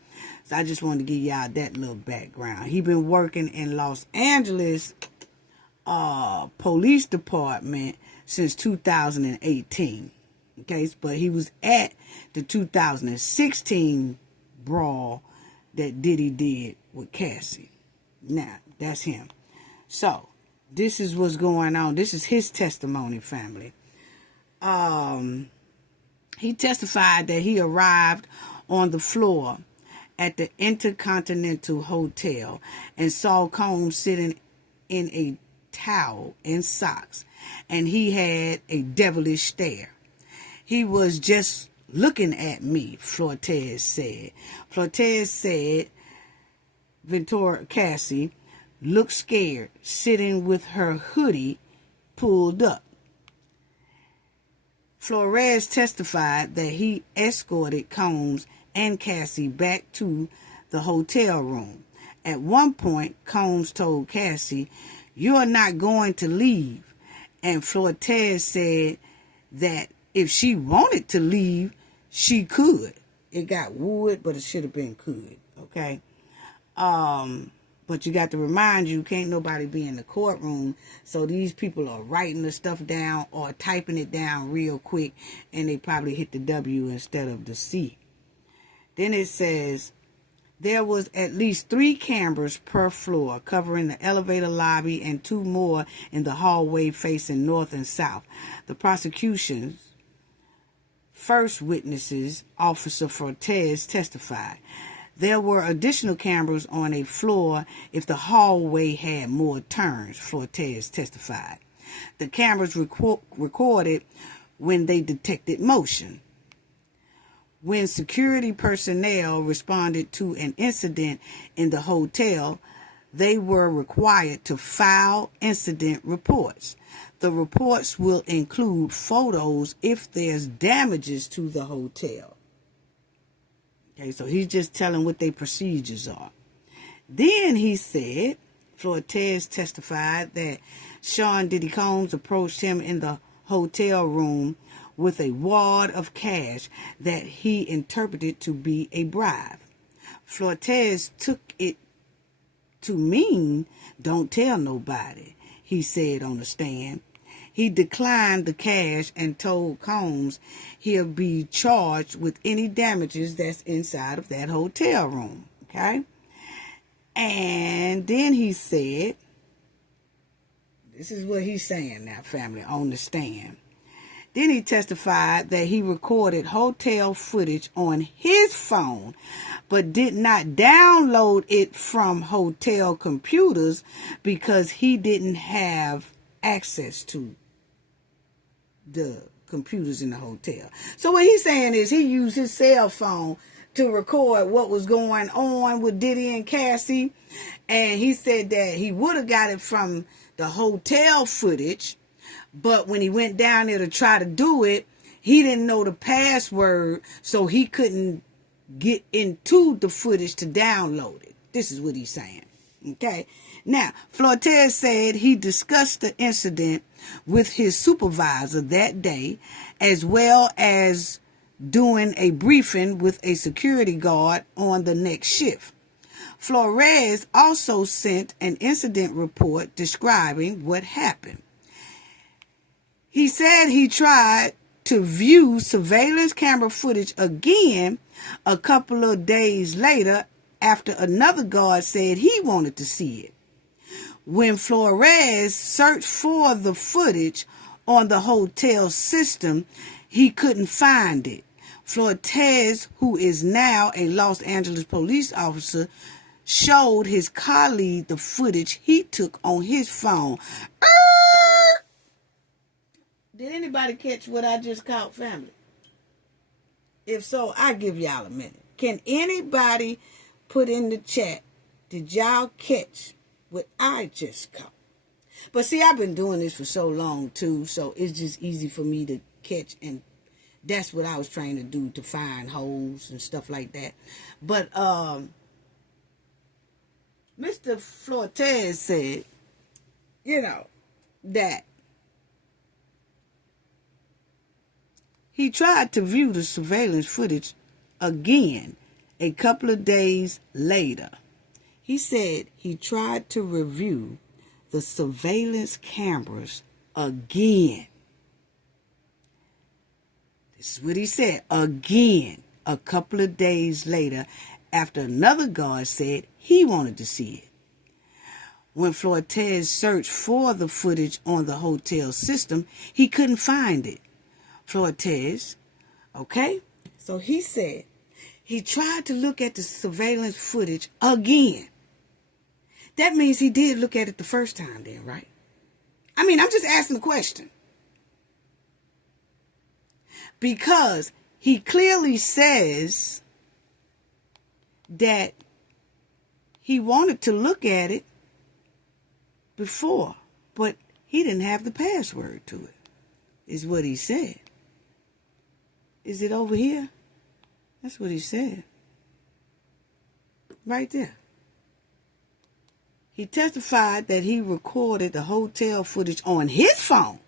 So I just wanted to give y'all that little background. He been working in Los Angeles police department since 2018, okay? But he was at the 2016 brawl that Diddy did with Cassie. Now, that's him. So, this is what's going on. This is his testimony, family. He testified that he arrived on the floor at the Intercontinental Hotel and saw Combs sitting in a towel and socks, and he had a devilish stare. He was just looking at me, Flores said. Flores said Ventura Cassie looked scared, sitting with her hoodie pulled up. Flores testified that he escorted Combs and Cassie back to the hotel room. At one point, Combs told Cassie, "You're not going to leave." And Flores said that if she wanted to leave, she could. It got would, but it should have been could, okay? But you got to remind you, can't nobody be in the courtroom. So these people are writing the stuff down or typing it down real quick, and they probably hit the W instead of the C. Then it says, there was at least 3 cameras per floor covering the elevator lobby and 2 more in the hallway facing north and south. The prosecution's first witnesses, Officer Flores, testified. There were additional cameras on a floor if the hallway had more turns, Flores testified. The cameras recorded when they detected motion. When security personnel responded to an incident in the hotel, they were required to file incident reports. The reports will include photos if there's damages to the hotel. Okay, so he's just telling what their procedures are. Then he said, Flores testified that Sean Diddy Combs approached him in the hotel room with a wad of cash that he interpreted to be a bribe. Flores took it to mean, "Don't tell nobody," he said on the stand. He declined the cash and told Combs he'll be charged with any damages that's inside of that hotel room. Okay? And then he said, this is what he's saying now, family, on the stand. Then he testified that he recorded hotel footage on his phone, but did not download it from hotel computers because he didn't have access to the computers in the hotel. So what he's saying is he used his cell phone to record what was going on with Diddy and Cassie, and he said that he would have got it from the hotel footage, but when he went down there to try to do it, he didn't know the password, so he couldn't get into the footage to download it. This is what he's saying. Okay. Now, Flores said he discussed the incident with his supervisor that day, as well as doing a briefing with a security guard on the next shift. Flores also sent an incident report describing what happened. He said he tried to view surveillance camera footage again a couple of days later after another guard said he wanted to see it. When Flores searched for the footage on the hotel system, he couldn't find it. Flores, who is now a Los Angeles police officer, showed his colleague the footage he took on his phone. Did anybody catch what I just caught, family? If so, I'll give y'all a minute. Can anybody put in the chat, did y'all catch what I just caught? But see, I've been doing this for so long too, so it's just easy for me to catch, and that's what I was trying to do, to find holes and stuff like that. But Mr. Flores said, that he tried to view the surveillance footage again a couple of days later. He said he tried to review the surveillance cameras again. This is what he said, again, a couple of days later, after another guard said he wanted to see it. When Flores searched for the footage on the hotel system, he couldn't find it. Flores, okay? So he said he tried to look at the surveillance footage again. That means he did look at it the first time then, right? I mean, I'm just asking the question. Because he clearly says that he wanted to look at it before, but he didn't have the password to it, is what he said. Is it over here? That's what he said. Right there. He testified that he recorded the hotel footage on his phone,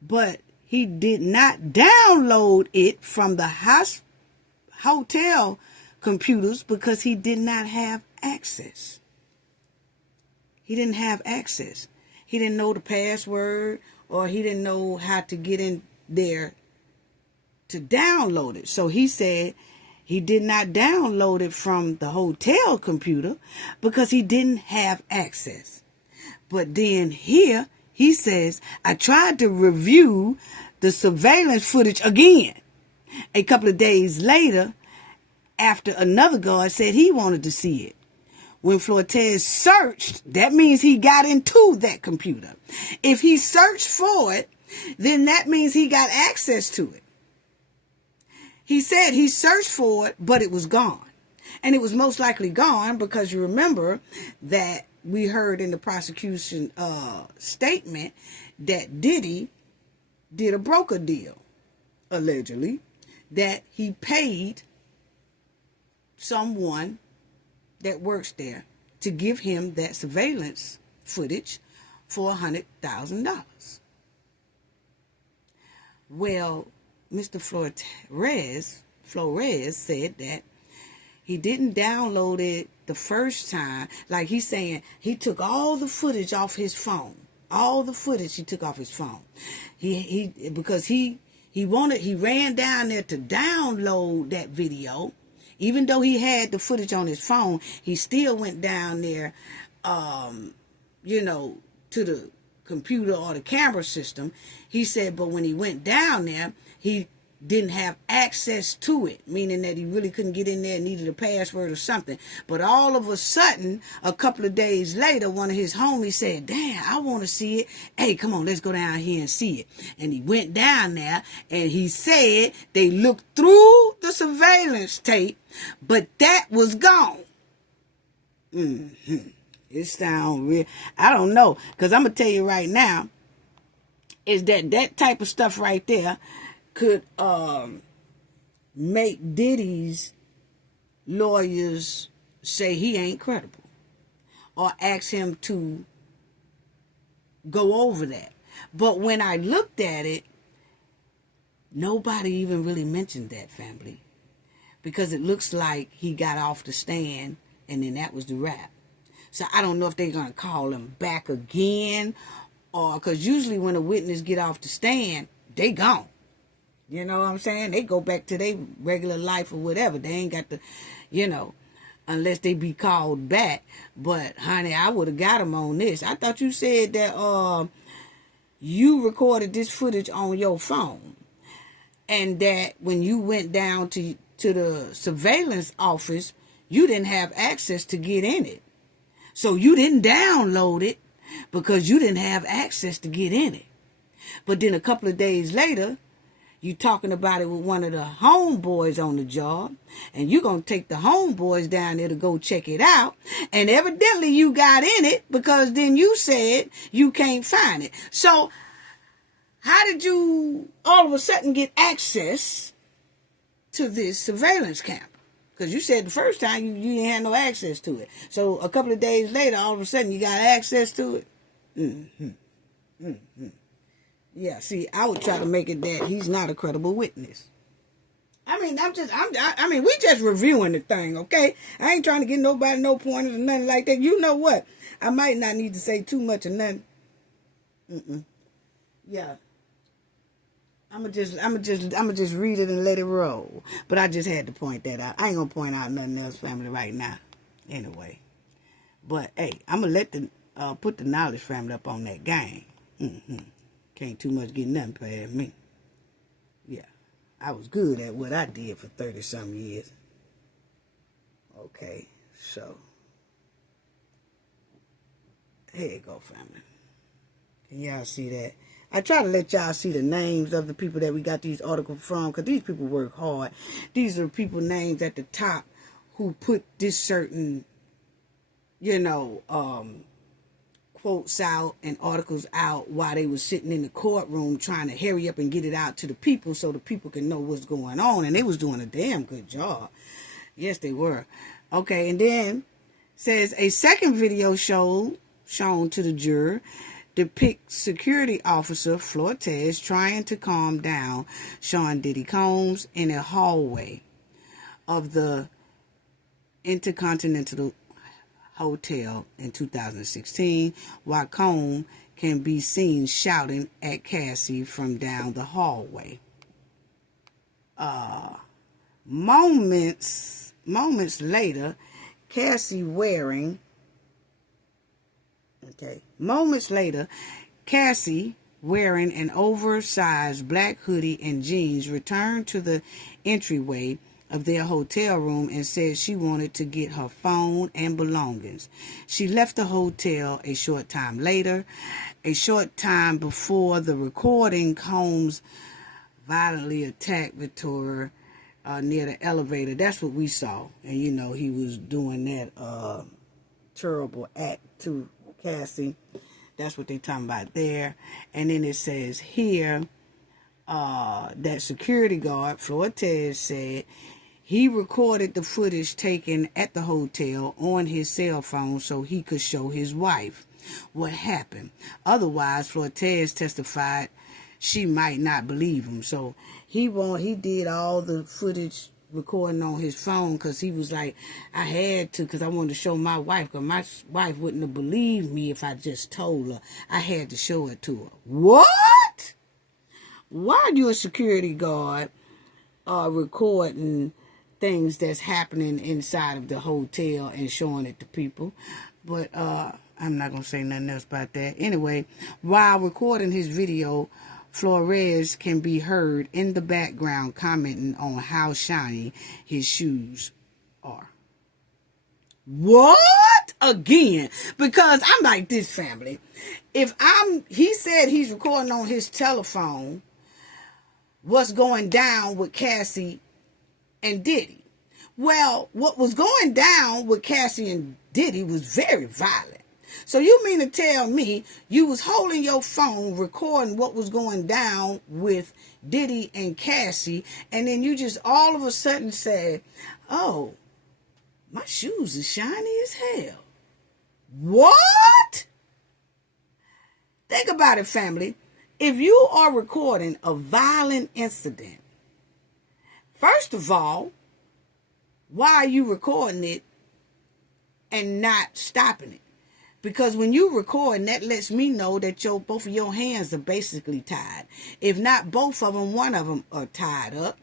but he did not download it from the hotel computers because he did not have access. He didn't have access. He didn't know the password, or he didn't know how to get in there to download it. So he said he did not download it from the hotel computer because he didn't have access. But then here he says, I tried to review the surveillance footage again a couple of days later after another guard said he wanted to see it. When Flores searched, that means he got into that computer. If he searched for it, then that means he got access to it. He said he searched for it, but it was gone. And it was most likely gone because you remember that we heard in the prosecution statement that Diddy did a broker deal, allegedly, that he paid someone that works there to give him that surveillance footage for $100,000. Well, Mr. Flores said that he didn't download it the first time. Like he's saying, he took all the footage off his phone. All the footage he took off his phone. Because he ran down there to download that video. Even though he had the footage on his phone, he still went down there, to the computer or the camera system. He said, but when he went down there, he didn't have access to it, meaning that he really couldn't get in there, needed a password or something. But all of a sudden, a couple of days later, one of his homies said, damn, I want to see it. Hey, come on, let's go down here and see it. And he went down there, and he said they looked through the surveillance tape, but that was gone. It sounds real. I don't know, because I'm going to tell you right now, is that type of stuff right there could make Diddy's lawyers say he ain't credible, or ask him to go over that. But when I looked at it, nobody even really mentioned that, family, because it looks like he got off the stand and then that was the wrap. So I don't know if they're going to call him back again, or because usually when a witness get off the stand, they gone. You know what I'm saying? They go back to their regular life or whatever. They ain't got to, unless they be called back. But, honey, I would have got them on this. I thought you said that you recorded this footage on your phone. And that when you went down to the surveillance office, you didn't have access to get in it. So you didn't download it because you didn't have access to get in it. But then a couple of days later, you talking about it with one of the homeboys on the job, and you're going to take the homeboys down there to go check it out, and evidently you got in it because then you said you can't find it. So how did you all of a sudden get access to this surveillance camera? Because you said the first time you didn't have no access to it. So a couple of days later, all of a sudden you got access to it? Yeah, see, I would try to make it that he's not a credible witness. I mean, we just reviewing the thing, okay? I ain't trying to get nobody no pointers or nothing like that. You know what? I might not need to say too much or nothing. Yeah. I'ma just read it and let it roll. But I just had to point that out. I ain't gonna point out nothing else, family, right now. Anyway. But hey, I'ma let put the knowledge family up on that game. Can't too much get nothing past me. Yeah. I was good at what I did for 30-some years. Okay, so here you go, family. Can y'all see that? I try to let y'all see the names of the people that we got these articles from, because these people work hard. These are people names at the top who put this certain, quotes out and articles out while they was sitting in the courtroom trying to hurry up and get it out to the people so the people can know what's going on. And they was doing a damn good job. Yes, they were. Okay, and then says a second video shown to the juror depicts security officer Flores trying to calm down Sean Diddy Combs in a hallway of the Intercontinental Hotel in 2016, while Combs can be seen shouting at Cassie from down the hallway. Moments later, Cassie wearing an oversized black hoodie and jeans returned to the entryway of their hotel room and said she wanted to get her phone and belongings. She left the hotel a short time later. A short time before the recording, Combs violently attacked Victoria near the elevator. That's what we saw. And, he was doing that terrible act to Cassie. That's what they talking about there. And then it says here that security guard, Flores, said he recorded the footage taken at the hotel on his cell phone so he could show his wife what happened. Otherwise, Flores testified she might not believe him. So he did all the footage recording on his phone because he was like, I had to, because I wanted to show my wife, because my wife wouldn't have believed me if I just told her. I had to show it to her. What? Why are you a security guard recording things that's happening inside of the hotel and showing it to people? But I I'm not going to say nothing else about that. Anyway, while recording his video, Flores can be heard in the background commenting on how shiny his shoes are. What? Again? Because I'm like this, family. He said he's recording on his telephone what's going down with Cassie and Diddy. Well, what was going down with Cassie and Diddy was very violent. So you mean to tell me you was holding your phone recording what was going down with Diddy and Cassie, and then you just all of a sudden said, oh, my shoes are shiny as hell. What? Think about it, family. If you are recording a violent incident, first of all, why are you recording it and not stopping it? Because when you record, that lets me know that both of your hands are basically tied. If not both of them, one of them are tied up.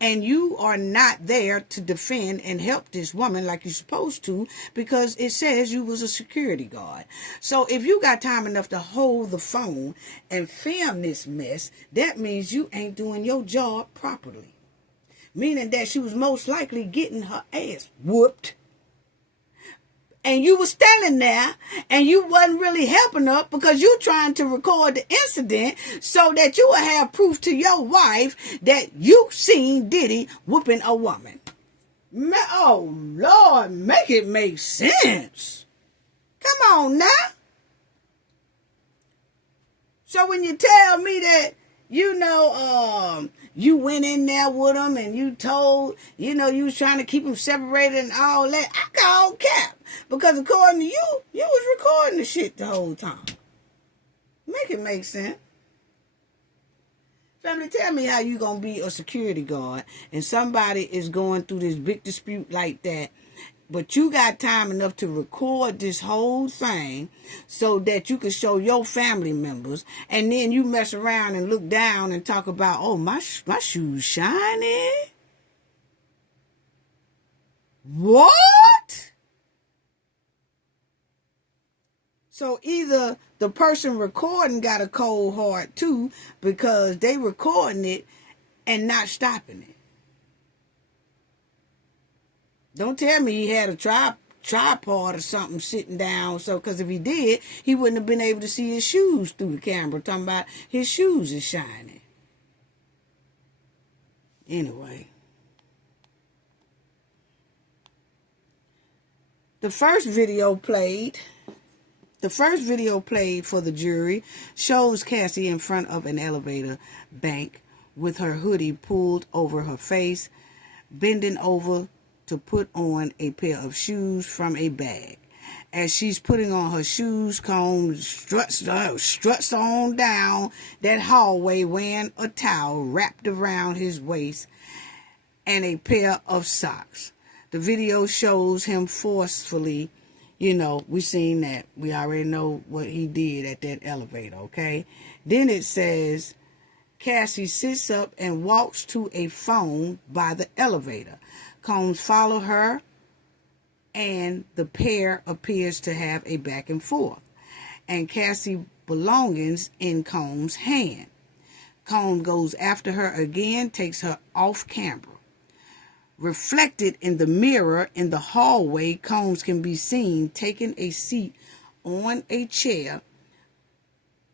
And you are not there to defend and help this woman like you're supposed to, because it says you was a security guard. So if you got time enough to hold the phone and film this mess, that means you ain't doing your job properly. Meaning that she was most likely getting her ass whooped. And you were standing there and you wasn't really helping her because you trying to record the incident so that you will have proof to your wife that you seen Diddy whooping a woman. Oh, Lord, make it make sense. Come on now. So when you tell me that, you went in there with him and you told, you was trying to keep them separated and all that, I call cap. Because according to you, you was recording the shit the whole time. Make it make sense. Family, tell me how you gonna be a security guard and somebody is going through this big dispute like that, but you got time enough to record this whole thing so that you can show your family members, and then you mess around and look down and talk about, oh, my shoes shiny. What? So either the person recording got a cold heart too, because they recording it and not stopping it. Don't tell me he had a tripod or something sitting down. So, because if he did, he wouldn't have been able to see his shoes through the camera. Talking about his shoes is shining. Anyway. The first video played for the jury shows Cassie in front of an elevator bank with her hoodie pulled over her face, bending over to put on a pair of shoes from a bag. As she's putting on her shoes, Combs struts on down that hallway wearing a towel wrapped around his waist and a pair of socks. The video shows him forcefully, we seen that. We already know what he did at that elevator, okay? Then it says, Cassie sits up and walks to a phone by the elevator. Combs follow her, and the pair appears to have a back and forth, and Cassie belongings in Combs' hand. Combs goes after her again, takes her off camera. Reflected in the mirror in the hallway, Combs can be seen taking a seat on a chair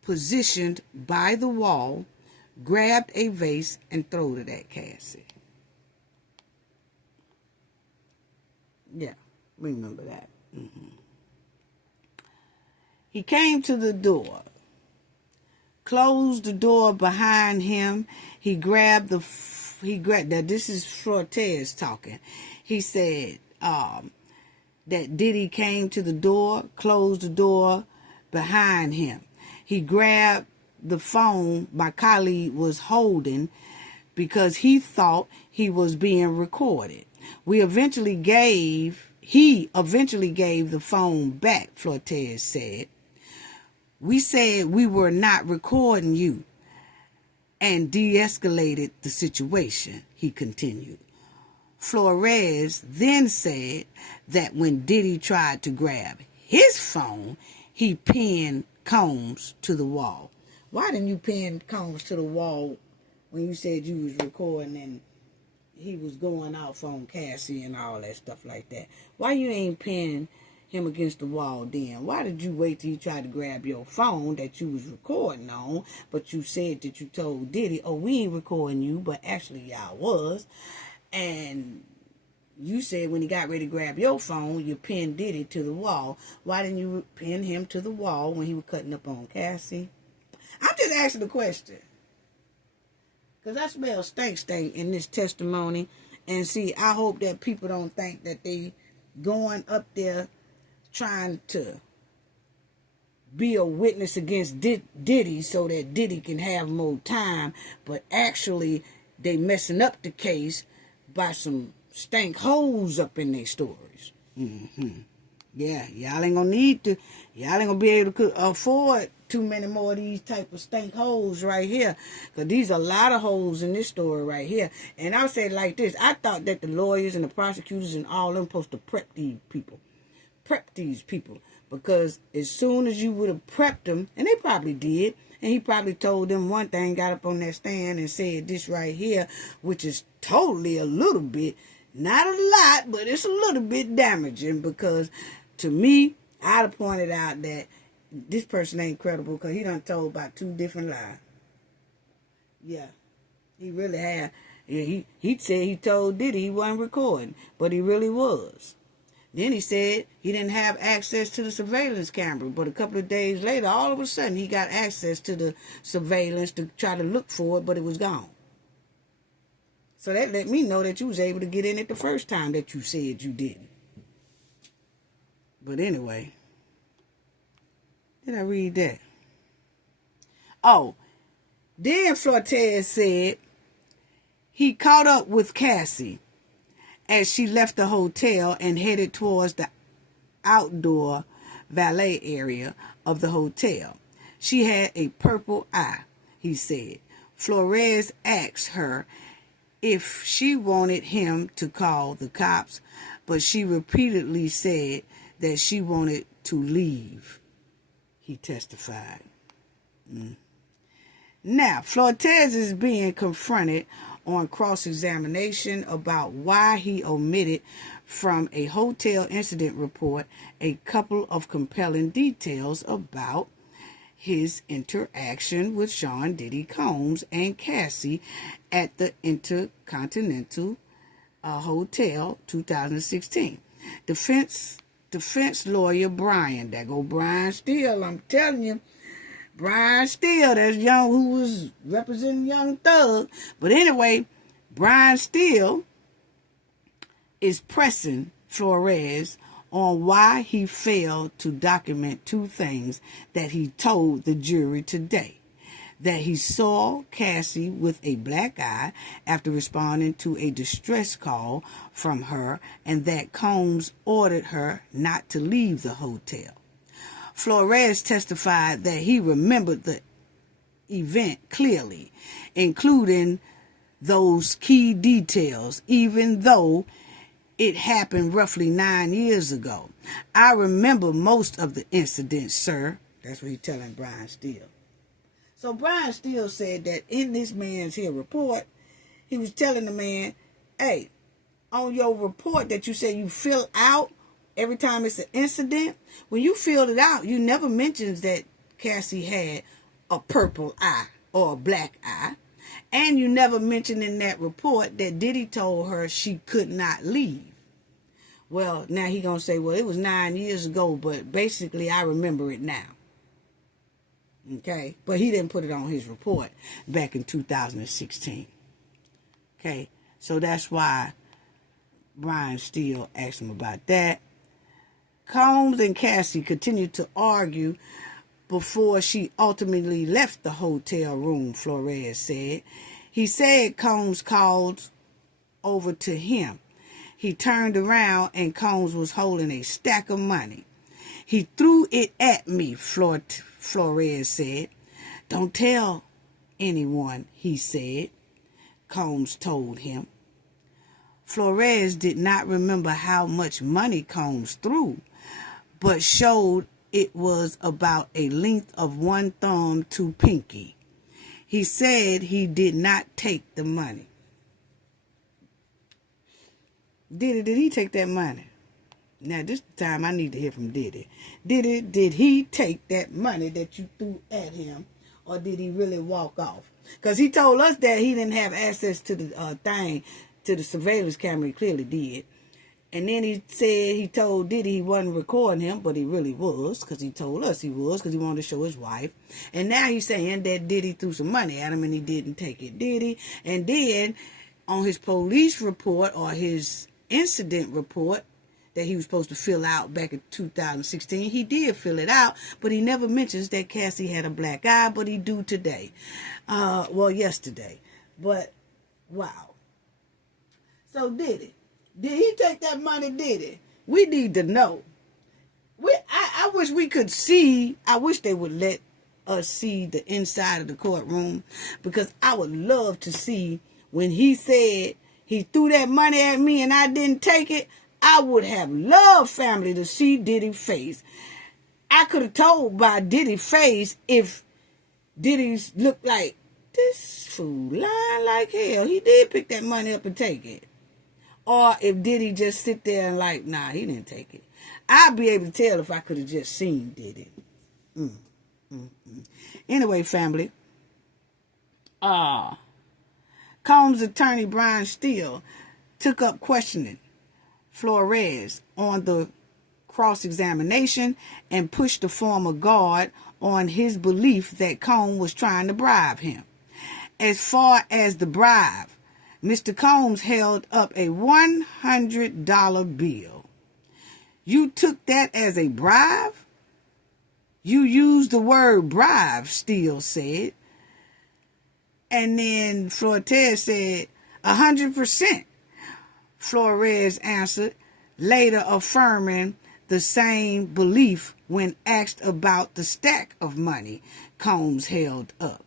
positioned by the wall, grabbed a vase and throwed it at Cassie. Yeah, remember that. Mm-hmm. He came to the door, closed the door behind him. He grabbed, now this is Flores talking. He said that Diddy came to the door, closed the door behind him. He grabbed the phone my colleague was holding because he thought he was being recorded. He eventually gave the phone back, Flores said. We said we were not recording you and de-escalated the situation, he continued. Flores then said that when Diddy tried to grab his phone, he pinned Combs to the wall. Why didn't you pin Combs to the wall when you said you was recording and he was going off on Cassie and all that stuff like that? Why you ain't pinning him against the wall then? Why did you wait till he tried to grab your phone that you was recording on, but you said that you told Diddy, oh, we ain't recording you, but actually y'all was. And you said when he got ready to grab your phone, you pinned Diddy to the wall. Why didn't you pin him to the wall when he was cutting up on Cassie? I'm just asking the question. Because I smell stank in this testimony. And see, I hope that people don't think that they going up there trying to be a witness against Diddy so that Diddy can have more time. But actually, they messing up the case by some stank holes up in their stories. Yeah, y'all ain't gonna be able to afford too many more of these type of stank holes right here. Because these are a lot of holes in this story right here. And I'll say it like this. I thought that the lawyers and the prosecutors and all of them supposed to prep these people. Because as soon as you would have prepped them, and they probably did, and he probably told them one thing, got up on that stand and said this right here, which is totally a little bit, not a lot, but it's a little bit damaging. Because to me, I'd have pointed out that this person ain't credible because he done told about 2 different lies. Yeah, he really had. Yeah, he said he told Diddy he wasn't recording, but he really was. Then he said he didn't have access to the surveillance camera, but a couple of days later, all of a sudden, he got access to the surveillance to try to look for it, but it was gone. So that let me know that you was able to get in it the first time that you said you didn't. But anyway, did I read that? Oh, then Flores said he caught up with Cassie as she left the hotel and headed towards the outdoor valet area of the hotel. She had a purple eye, he said. Flores asked her if she wanted him to call the cops, but she repeatedly said that she wanted to leave, he testified. Now, Flores is being confronted on cross-examination about why he omitted from a hotel incident report a couple of compelling details about his interaction with Sean Diddy Combs and Cassie at the Intercontinental Hotel 2016. Defense lawyer Brian, there go Brian Steele, I'm telling you. Brian Steele, that's Young, who was representing Young Thug. But anyway, Brian Steele is pressing Flores on why he failed to document 2 things that he told the jury today. That he saw Cassie with a black eye after responding to a distress call from her, and that Combs ordered her not to leave the hotel. Flores testified that he remembered the event clearly, including those key details, even though it happened roughly 9 years ago. I remember most of the incident, sir. That's what he's telling Brian Steele. So Brian Steele said that in this man's here report, he was telling the man, hey, on your report that you say you fill out every time it's an incident, when you filled it out, you never mentions that Cassie had a purple eye or a black eye. And you never mentioned in that report that Diddy told her she could not leave. Well, now he gonna say, well, it was 9 years ago, but basically I remember it now. Okay? But he didn't put it on his report back in 2016. Okay? So that's why Brian Steele asked him about that. Combs and Cassie continued to argue before she ultimately left the hotel room, Flores said. He said Combs called over to him. He turned around and Combs was holding a stack of money. He threw it at me, Flores said. Don't tell anyone, he said. Combs told him. Flores did not remember how much money Combs threw, but showed it was about a length of one thumb to pinky. He said he did not take the money. Did he take that money? Now, this time I need to hear from Diddy. Did he take that money that you threw at him, or did he really walk off? Because he told us that he didn't have access to the to the surveillance camera. He clearly did. And then he said he told Diddy he wasn't recording him, but he really was, because he told us he was, because he wanted to show his wife. And now he's saying that Diddy threw some money at him and he didn't take it, did he? And then on his police report, or his incident report, that he was supposed to fill out back in 2016. He did fill it out, but he never mentions that Cassie had a black eye, but he do today. Well, yesterday. But, wow. So, did he take that money, did he? We need to know. I wish we could see, I wish they would let us see the inside of the courtroom, because I would love to see when he said he threw that money at me and I didn't take it. I would have loved, family, to see Diddy's face. I could have told by Diddy's face if Diddy's looked like, this fool lying like hell. He did pick that money up and take it. Or if Diddy just sit there and like, nah, he didn't take it. I'd be able to tell if I could have just seen Diddy. Anyway, family. Combs' attorney, Brian Steele, took up questioning Flores on the cross-examination and pushed the former guard on his belief that Combs was trying to bribe him. As far as the bribe, Mr. Combs held up a $100 bill. You took that as a bribe? You used the word bribe, Steele said. And then Flores said, 100%. Flores answered, later affirming the same belief when asked about the stack of money Combs held up.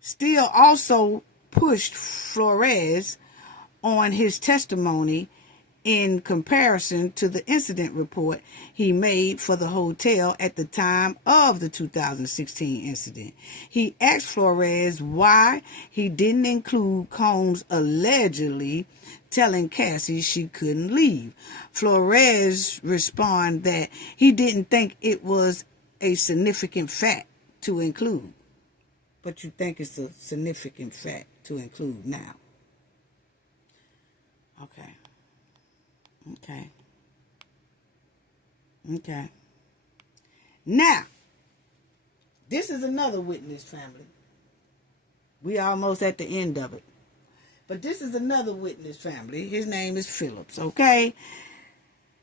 Steele also pushed Flores on his testimony in comparison to the incident report he made for the hotel at the time of the 2016 incident. He asked Flores why he didn't include Combs allegedly telling Cassie she couldn't leave. Flores responded that he didn't think it was a significant fact to include. But you think it's a significant fact to include now. Okay. Now, this is another witness, family. We almost at the end of it. But this is another witness, family. His name is Phillips, okay?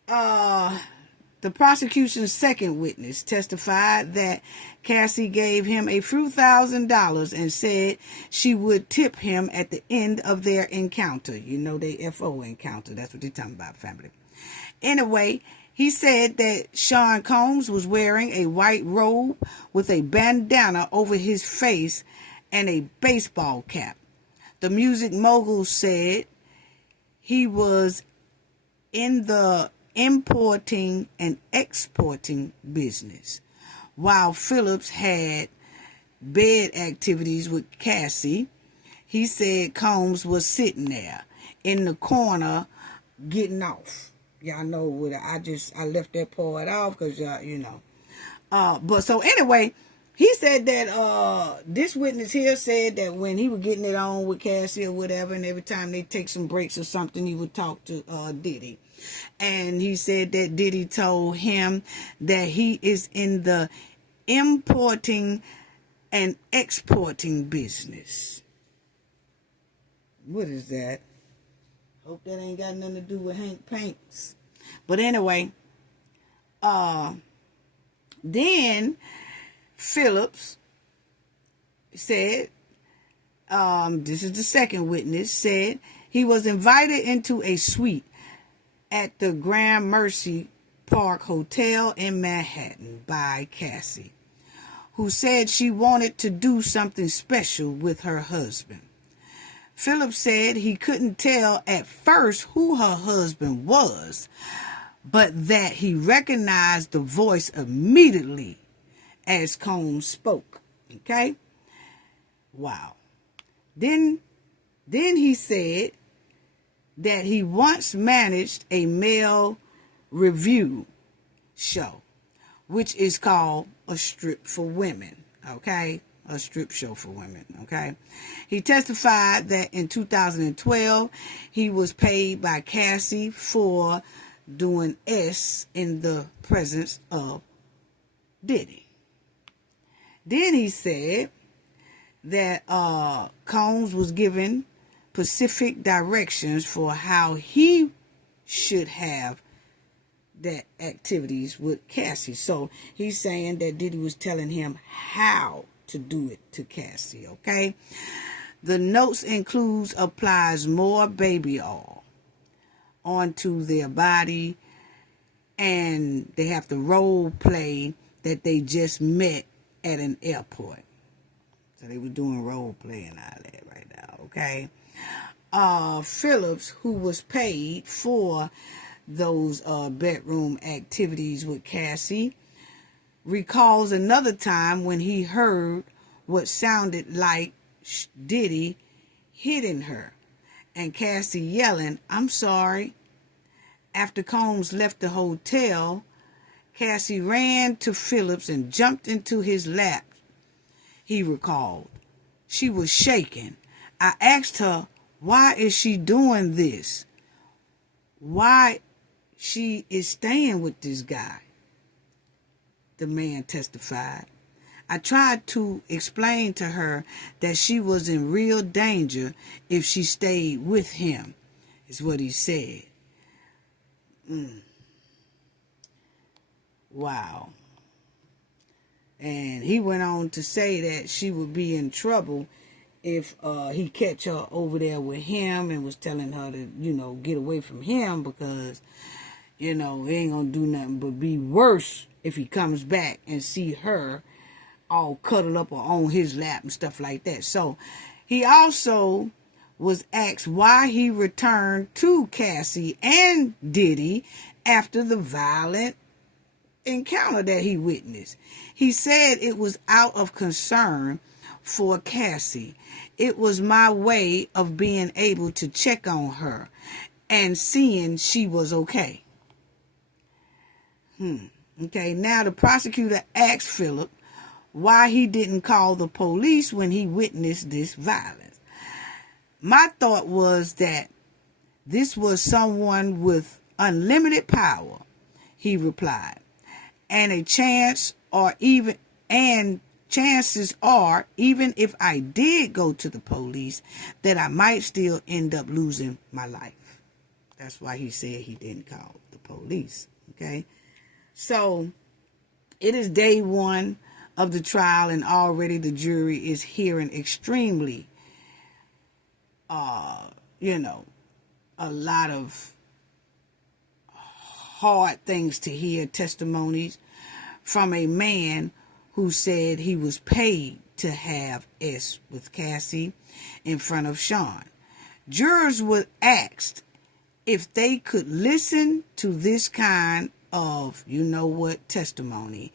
The prosecution's second witness testified that Cassie gave him a few $1,000s and said she would tip him at the end of their encounter. You know, they FO encounter. That's what they're talking about, family. Anyway, he said that Sean Combs was wearing a white robe with a bandana over his face and a baseball cap. The music mogul said he was in the importing and exporting business, while Phillips had bed activities with Cassie. He said Combs was sitting there in the corner getting off. Y'all know what I left that part off because y'all, you know. But so anyway, he said that this witness here said that when he was getting it on with Cassie or whatever, and every time they take some breaks or something, he would talk to Diddy. And he said that Diddy told him that he is in the importing and exporting business. What is that? Hope that ain't got nothing to do with Hank Paints. But anyway, then Phillips said, this is the second witness, said he was invited into a suite at the Grand Mercy Park Hotel in Manhattan by Cassie, who said she wanted to do something special with her husband. Phillips said he couldn't tell at first who her husband was, but that he recognized the voice immediately as Combs spoke. Okay? Wow. Then he said that he once managed a male review show, which is called a strip for women. Okay? A strip show for women. Okay? He testified that in 2012, he was paid by Cassie for doing S in the presence of Diddy. Then he said that Combs was given specific directions for how he should have that activities with Cassie. So he's saying that Diddy was telling him how to do it to Cassie, okay? The notes includes applies more baby oil onto their body, and they have to role play that they just met at an airport. So they were doing role playing all that right now, okay? Phillips, who was paid for those bedroom activities with Cassie, recalls another time when he heard what sounded like Diddy hitting her and Cassie yelling, "I'm sorry." After Combs left the hotel, Cassie ran to Phillips and jumped into his lap, he recalled. She was shaking. I asked her, why is she doing this? Why she is staying with this guy? The man testified. I tried to explain to her that she was in real danger if she stayed with him, is what he said. Wow. And he went on to say that she would be in trouble if he catch her over there with him, and was telling her to, get away from him because, it ain't gonna do nothing but be worse if he comes back and see her all cuddled up or on his lap and stuff like that. So he also was asked why he returned to Cassie and Diddy after the violent encounter that he witnessed. He said it was out of concern for Cassie. It was my way of being able to check on her and seeing she was okay. Okay, now the prosecutor asked Philip why he didn't call the police when he witnessed this violence. My thought was that this was someone with unlimited power, he replied. And chances are, even if I did go to the police, that I might still end up losing my life. That's why he said he didn't call the police. Okay. So it is day one of the trial, and already the jury is hearing extremely, a lot of hard things to hear, testimonies from a man who said he was paid to have S with Cassie in front of Sean. Jurors were asked if they could listen to this kind of, testimony,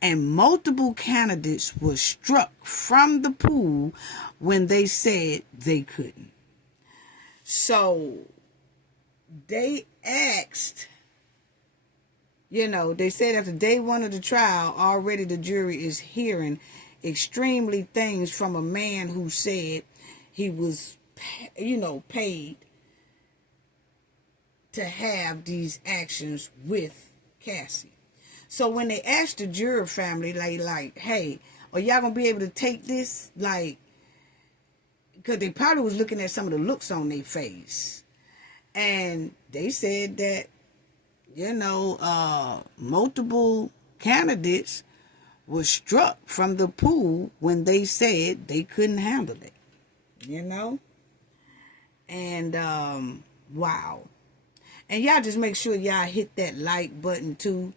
and multiple candidates were struck from the pool when they said they couldn't. So they asked, they said after day one of the trial, already the jury is hearing extremely things from a man who said he was, paid to have these actions with Cassie. So when they asked the juror family, like, hey, are y'all going to be able to take this? Because they probably was looking at some of the looks on their face. And they said that, multiple candidates were struck from the pool when they said they couldn't handle it. And, wow. And y'all just make sure y'all hit that like button too,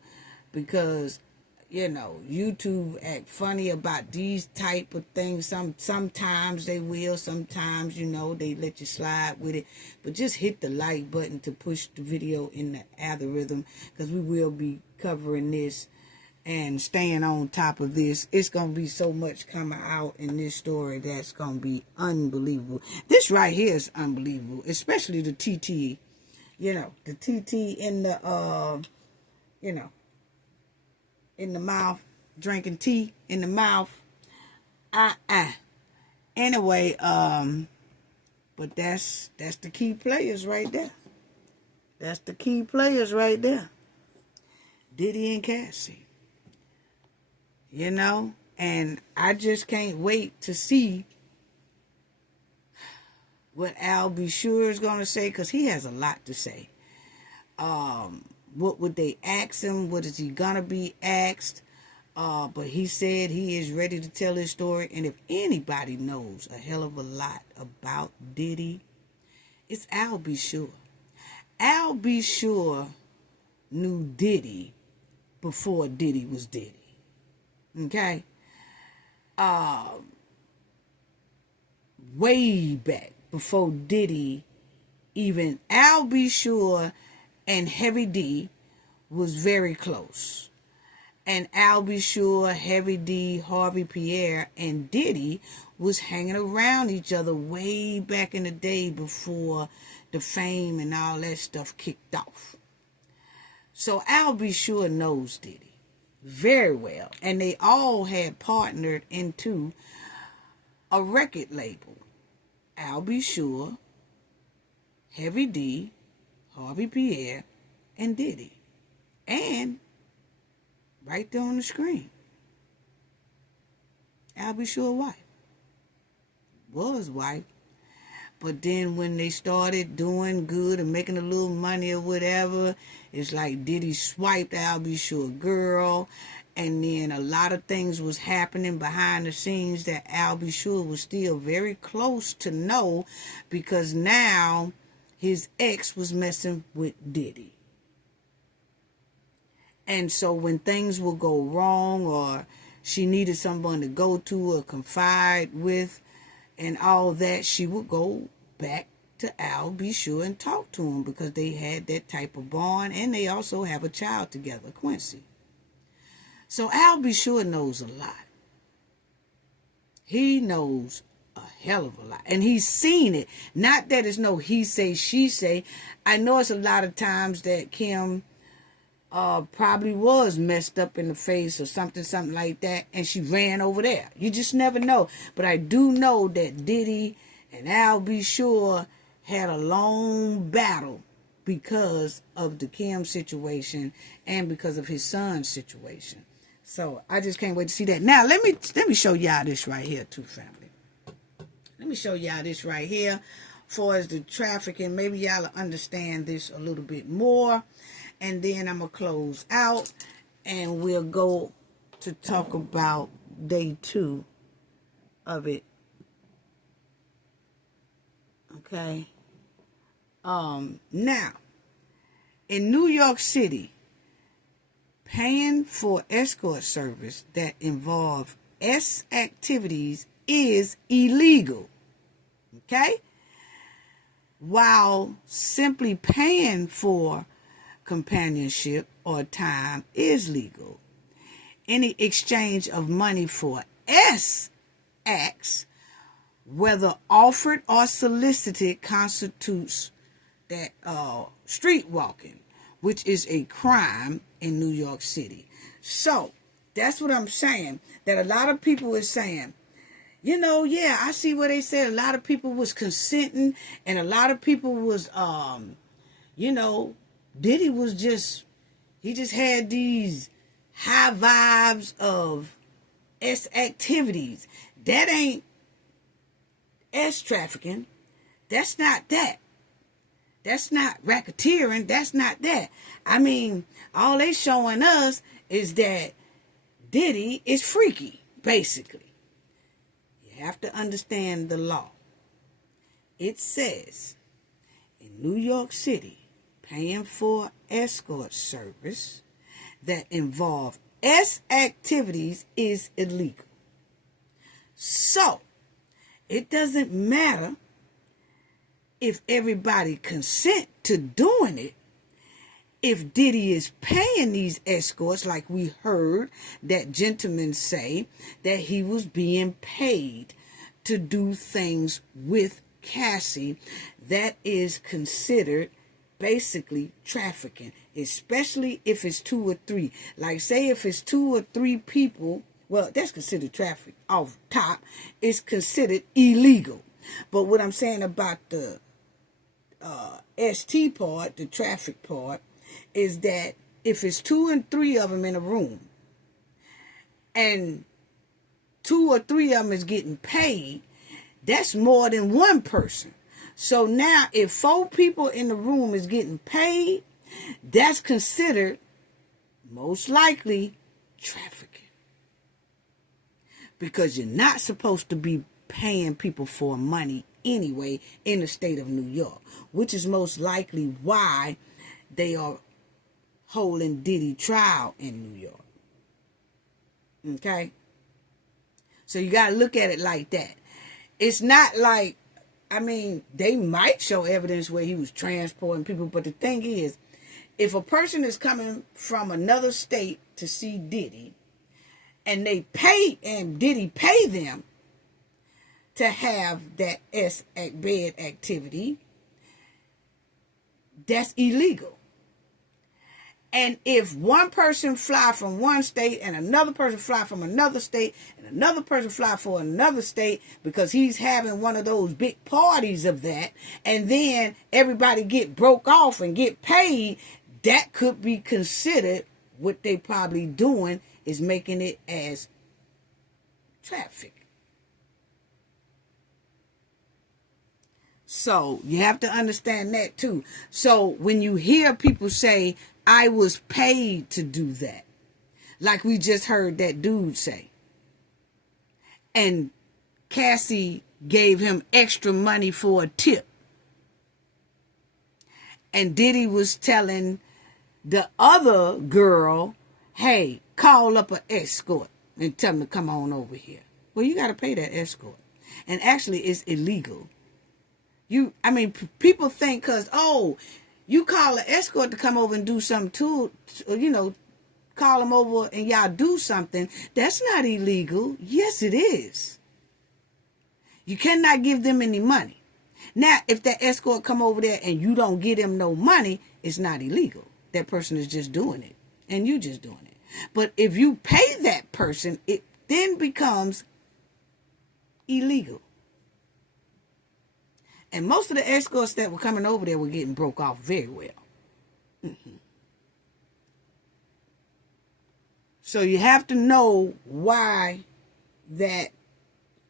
because, YouTube act funny about these type of things. Sometimes they will, sometimes, they let you slide with it. But just hit the like button to push the video in the algorithm, because we will be covering this and staying on top of this. It's going to be so much coming out in this story that's going to be unbelievable. This right here is unbelievable, especially the TT, the TT in the, in the mouth, drinking tea in the mouth. Anyway, but that's the key players right there. That's the key players right there. Diddy and Cassie. And I just can't wait to see what Al B. Sure is going to say, because he has a lot to say. What would they ask him? What is he going to be asked? But he said he is ready to tell his story. And if anybody knows a hell of a lot about Diddy, it's Al B. Sure. Al B. Sure knew Diddy before Diddy was Diddy. Okay? Way back before Diddy, even Al B. Sure and Heavy D was very close. And Al B. Sure, Heavy D, Harvey Pierre, and Diddy was hanging around each other way back in the day before the fame and all that stuff kicked off. So Al B. Sure knows Diddy very well. And they all had partnered into a record label. Al B. Sure, Heavy D, Harvey Pierre, and Diddy. And right there on the screen, Al B. Sure wife. Was wife. But then when they started doing good and making a little money or whatever, it's like Diddy swiped Al B. Sure girl. And then a lot of things was happening behind the scenes that Al B. Sure was still very close to know, because now his ex was messing with Diddy. And so when things would go wrong, or she needed someone to go to or confide with and all that, she would go back to Al B. Sure and talk to him, because they had that type of bond, and they also have a child together, Quincy. So Al B. Sure knows a lot. He knows a hell of a lot. And he's seen it. Not that it's no he say, she say. I know it's a lot of times that Kim probably was messed up in the face or something like that, and she ran over there. You just never know. But I do know that Diddy and Al B. Sure had a long battle because of the Kim situation and because of his son's situation. So I just can't wait to see that. Now let me show y'all this right here too, family. Let me show y'all this right here. For as the trafficking, maybe y'all will understand this a little bit more. And then I'm going to close out, and we'll go to talk about day 2 of it. Okay. Now, in New York City, paying for escort service that involve S activities is illegal. Okay? While simply paying for companionship or time is legal. Any exchange of money for S acts, whether offered or solicited, constitutes that street walking, which is a crime in New York City. So that's what I'm saying. That a lot of people are saying, yeah, I see what they said. A lot of people was consenting, and a lot of people was, Diddy was he just had these high vibes of S activities. That ain't S trafficking. That's not that. That's not racketeering. That's not that. I mean, all they showing us is that Diddy is freaky, basically. You have to understand the law. It says in New York City, paying for escort service that involve S activities is illegal. So, it doesn't matter if everybody consent to doing it. If Diddy is paying these escorts, like we heard that gentleman say that he was being paid to do things with Cassie, that is considered basically trafficking, especially if it's 2 or 3. Like, say if it's 2 or 3 people, well, that's considered traffic off top. It's considered illegal. But what I'm saying about the ST part, the traffic part, is that if it's 2 and 3 of them in a room, and 2 or 3 of them is getting paid, that's more than one person. So now if 4 people in the room is getting paid, that's considered most likely trafficking. Because you're not supposed to be paying people for money anyway in the state of New York, which is most likely why they are holding Diddy trial in New York. Okay? So you got to look at it like that. It's not like, I mean, they might show evidence where he was transporting people, but the thing is, if a person is coming from another state to see Diddy, and they pay, and Diddy pay them to have that bed activity, that's illegal. And if one person fly from one state and another person fly from another state and another person fly for another state because he's having one of those big parties of that, and then everybody get broke off and get paid, that could be considered, what they probably doing is making it as traffic. So you have to understand that too. So when you hear people say, I was paid to do that, like we just heard that dude say, and Cassie gave him extra money for a tip, and Diddy was telling the other girl, hey, call up an escort and tell them to come on over here. Well, you got to pay that escort. And actually, it's illegal. People think because, you call an escort to come over and do something too, call them over and y'all do something. That's not illegal. Yes, it is. You cannot give them any money. Now, if that escort come over there and you don't give them no money, it's not illegal. That person is just doing it, and you just doing it. But if you pay that person, it then becomes illegal. And most of the escorts that were coming over there were getting broke off very well. Mm-hmm. So you have to know why that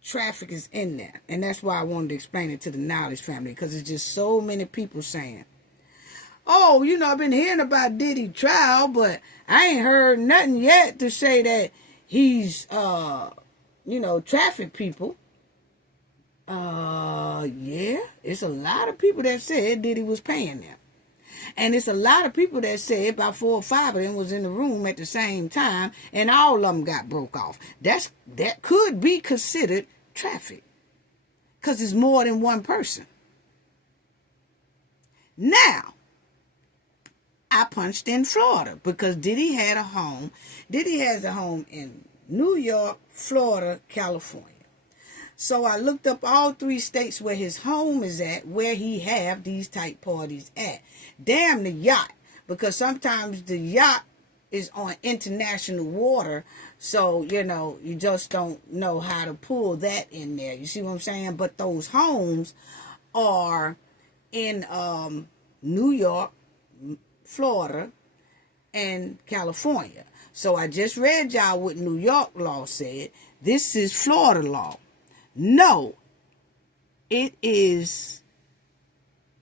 traffic is in there. And that's why I wanted to explain it to the Knowledge family, because it's just so many people saying, I've been hearing about Diddy trial, but I ain't heard nothing yet to say that he's, traffic people. Yeah, it's a lot of people that said Diddy was paying them. And it's a lot of people that said about 4 or 5 of them was in the room at the same time, and all of them got broke off. That could be considered traffic, because it's more than one person. Now, I punched in Florida because Diddy had a home. Diddy has a home in New York, Florida, California. So I looked up all 3 states where his home is at, where he have these type parties at. Damn the yacht, because sometimes the yacht is on international water, so, you just don't know how to pull that in there. You see what I'm saying? But those homes are in New York, Florida, and California. So I just read y'all what New York law said. This is Florida law. No, it is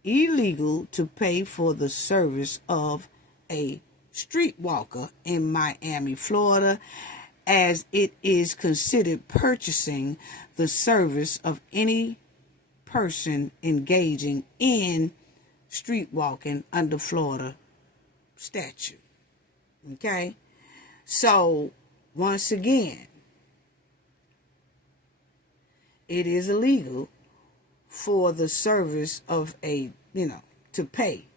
illegal to pay for the service of a streetwalker in Miami, Florida, as it is considered purchasing the service of any person engaging in streetwalking under Florida statute. Okay? So, once again, it is illegal for the service of to pay.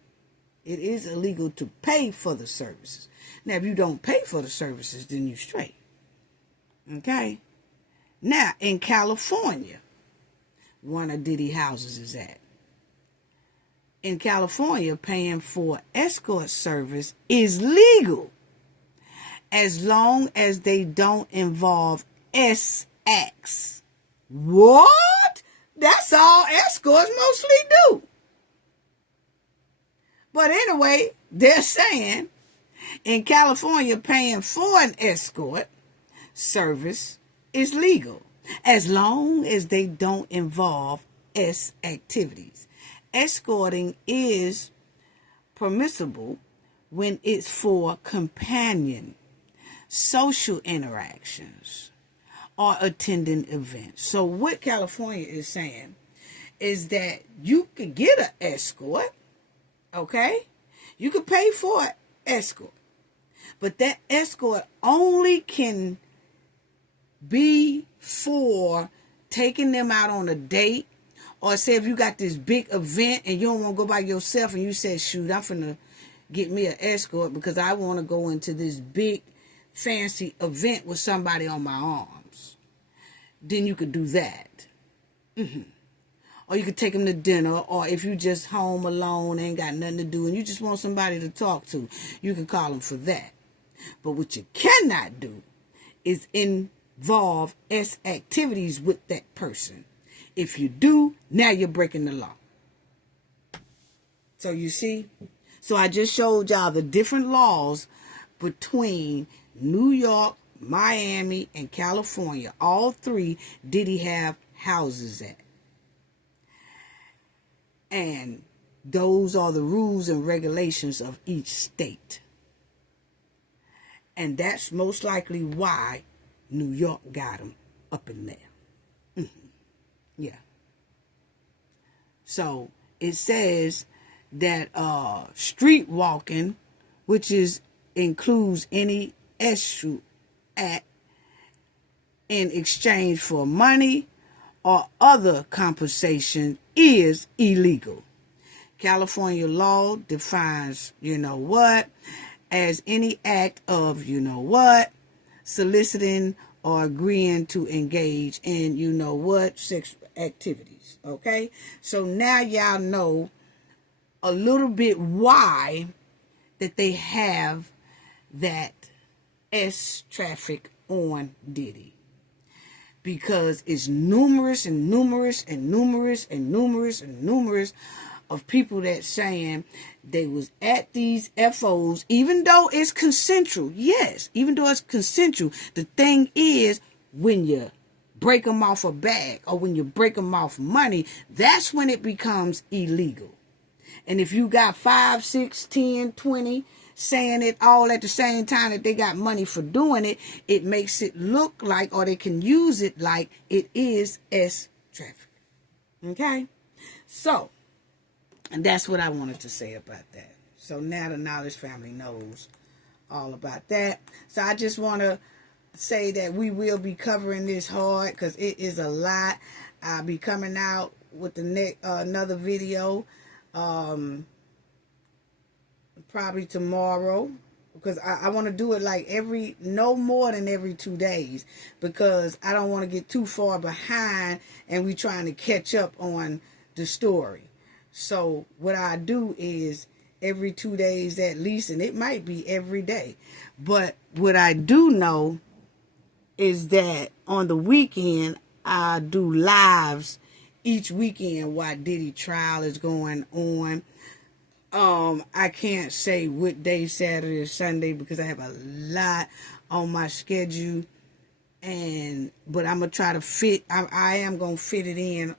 It is illegal to pay for the services. Now, if you don't pay for the services, then you straight. Okay? Now, in California, one of Diddy houses is at. In California, paying for escort service is legal as long as they don't involve sex acts. What? That's all escorts mostly do. But anyway, they're saying in California, paying for an escort service is legal as long as they don't involve activities. Escorting is permissible when it's for companion, social interactions, or attending events. So what California is saying is that you could get an escort, okay? You could pay for an escort, but that escort only can be for taking them out on a date, or say if you got this big event and you don't want to go by yourself and you said, shoot, I'm finna get me an escort because I want to go into this big fancy event with somebody on my arms. Then you could do that. Or you could take them to dinner, or if you just home alone, ain't got nothing to do, and you just want somebody to talk to, you can call them for that. But what you cannot do is involve activities with that person. If you do, now you're breaking the law. So you see? So I just showed y'all the different laws between New York, Miami, and California. All three Diddy have houses at. And those are the rules and regulations of each state. And that's most likely why New York got them up in there. Yeah. So it says that street walking, which includes any issue act in exchange for money or other compensation, is illegal. California law defines, as any act of, soliciting or agreeing to engage in, sexual activities. Okay? So now y'all know a little bit why that they have that S traffic on Diddy. Because it's numerous of people that saying they was at these FOs, even though it's consensual. Yes, even though it's consensual. The thing is, when you break them off a bag or when you break them off money, that's when it becomes illegal. And if you got 5, 6, 10, 20 saying it all at the same time that they got money for doing it, it makes it look like, or they can use it like, it is S traffic. Okay? So, and that's what I wanted to say about that. So now the Knowledge family knows all about that. So I just want to say that we will be covering this hard because it is a lot. I'll be coming out with the another video probably tomorrow, because I want to do it like no more than every 2 days, because I don't want to get too far behind and we trying to catch up on the story. So what I do is every 2 days at least, and it might be every day. But what I do know is that on the weekend, I do lives each weekend while Diddy trial is going on. I can't say what day, Saturday or Sunday, because I have a lot on my schedule, but I'm gonna try to fit. I am gonna fit it in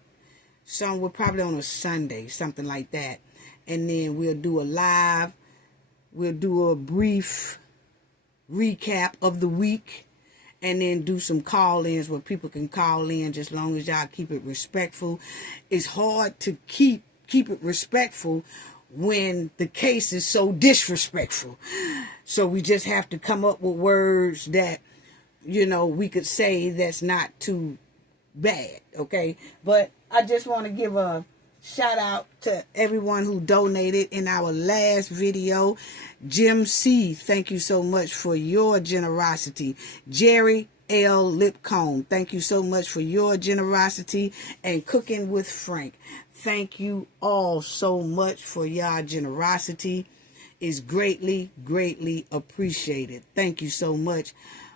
somewhere, probably on a Sunday, something like that, and then we'll do a live. We'll do a brief recap of the week, and then do some call-ins where people can call in, just as long as y'all keep it respectful. It's hard to keep it respectful when the case is so disrespectful. So we just have to come up with words that, you know, we could say that's not too bad, okay? But I just want to give a shout out to everyone who donated in our last video. Jim C., thank you so much for your generosity. Jerry L. Lipcomb, thank you so much for your generosity. And Cooking with Frank, thank you all so much for your generosity. It's greatly, greatly appreciated. Thank you so much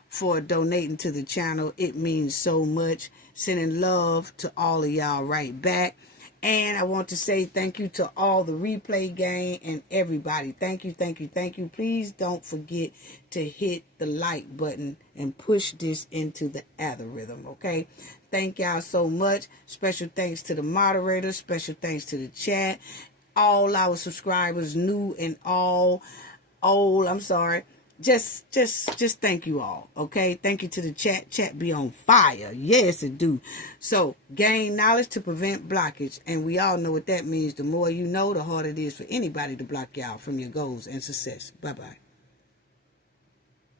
for donating to the channel. It means so much. Sending love to all of y'all right back. And I want to say thank you to all the replay gang and everybody. Thank you, thank you, thank you. Please don't forget to hit the like button and push this into the algorithm, okay? Thank y'all so much. Special thanks to the moderators. Special thanks to the chat. All our subscribers, new and all old, I'm sorry. Just thank you all, okay? Thank you to the chat. Chat be on fire. Yes, it do. So, gain knowledge to prevent blockage. And we all know what that means. The more you know, the harder it is for anybody to block y'all from your goals and success. Bye-bye.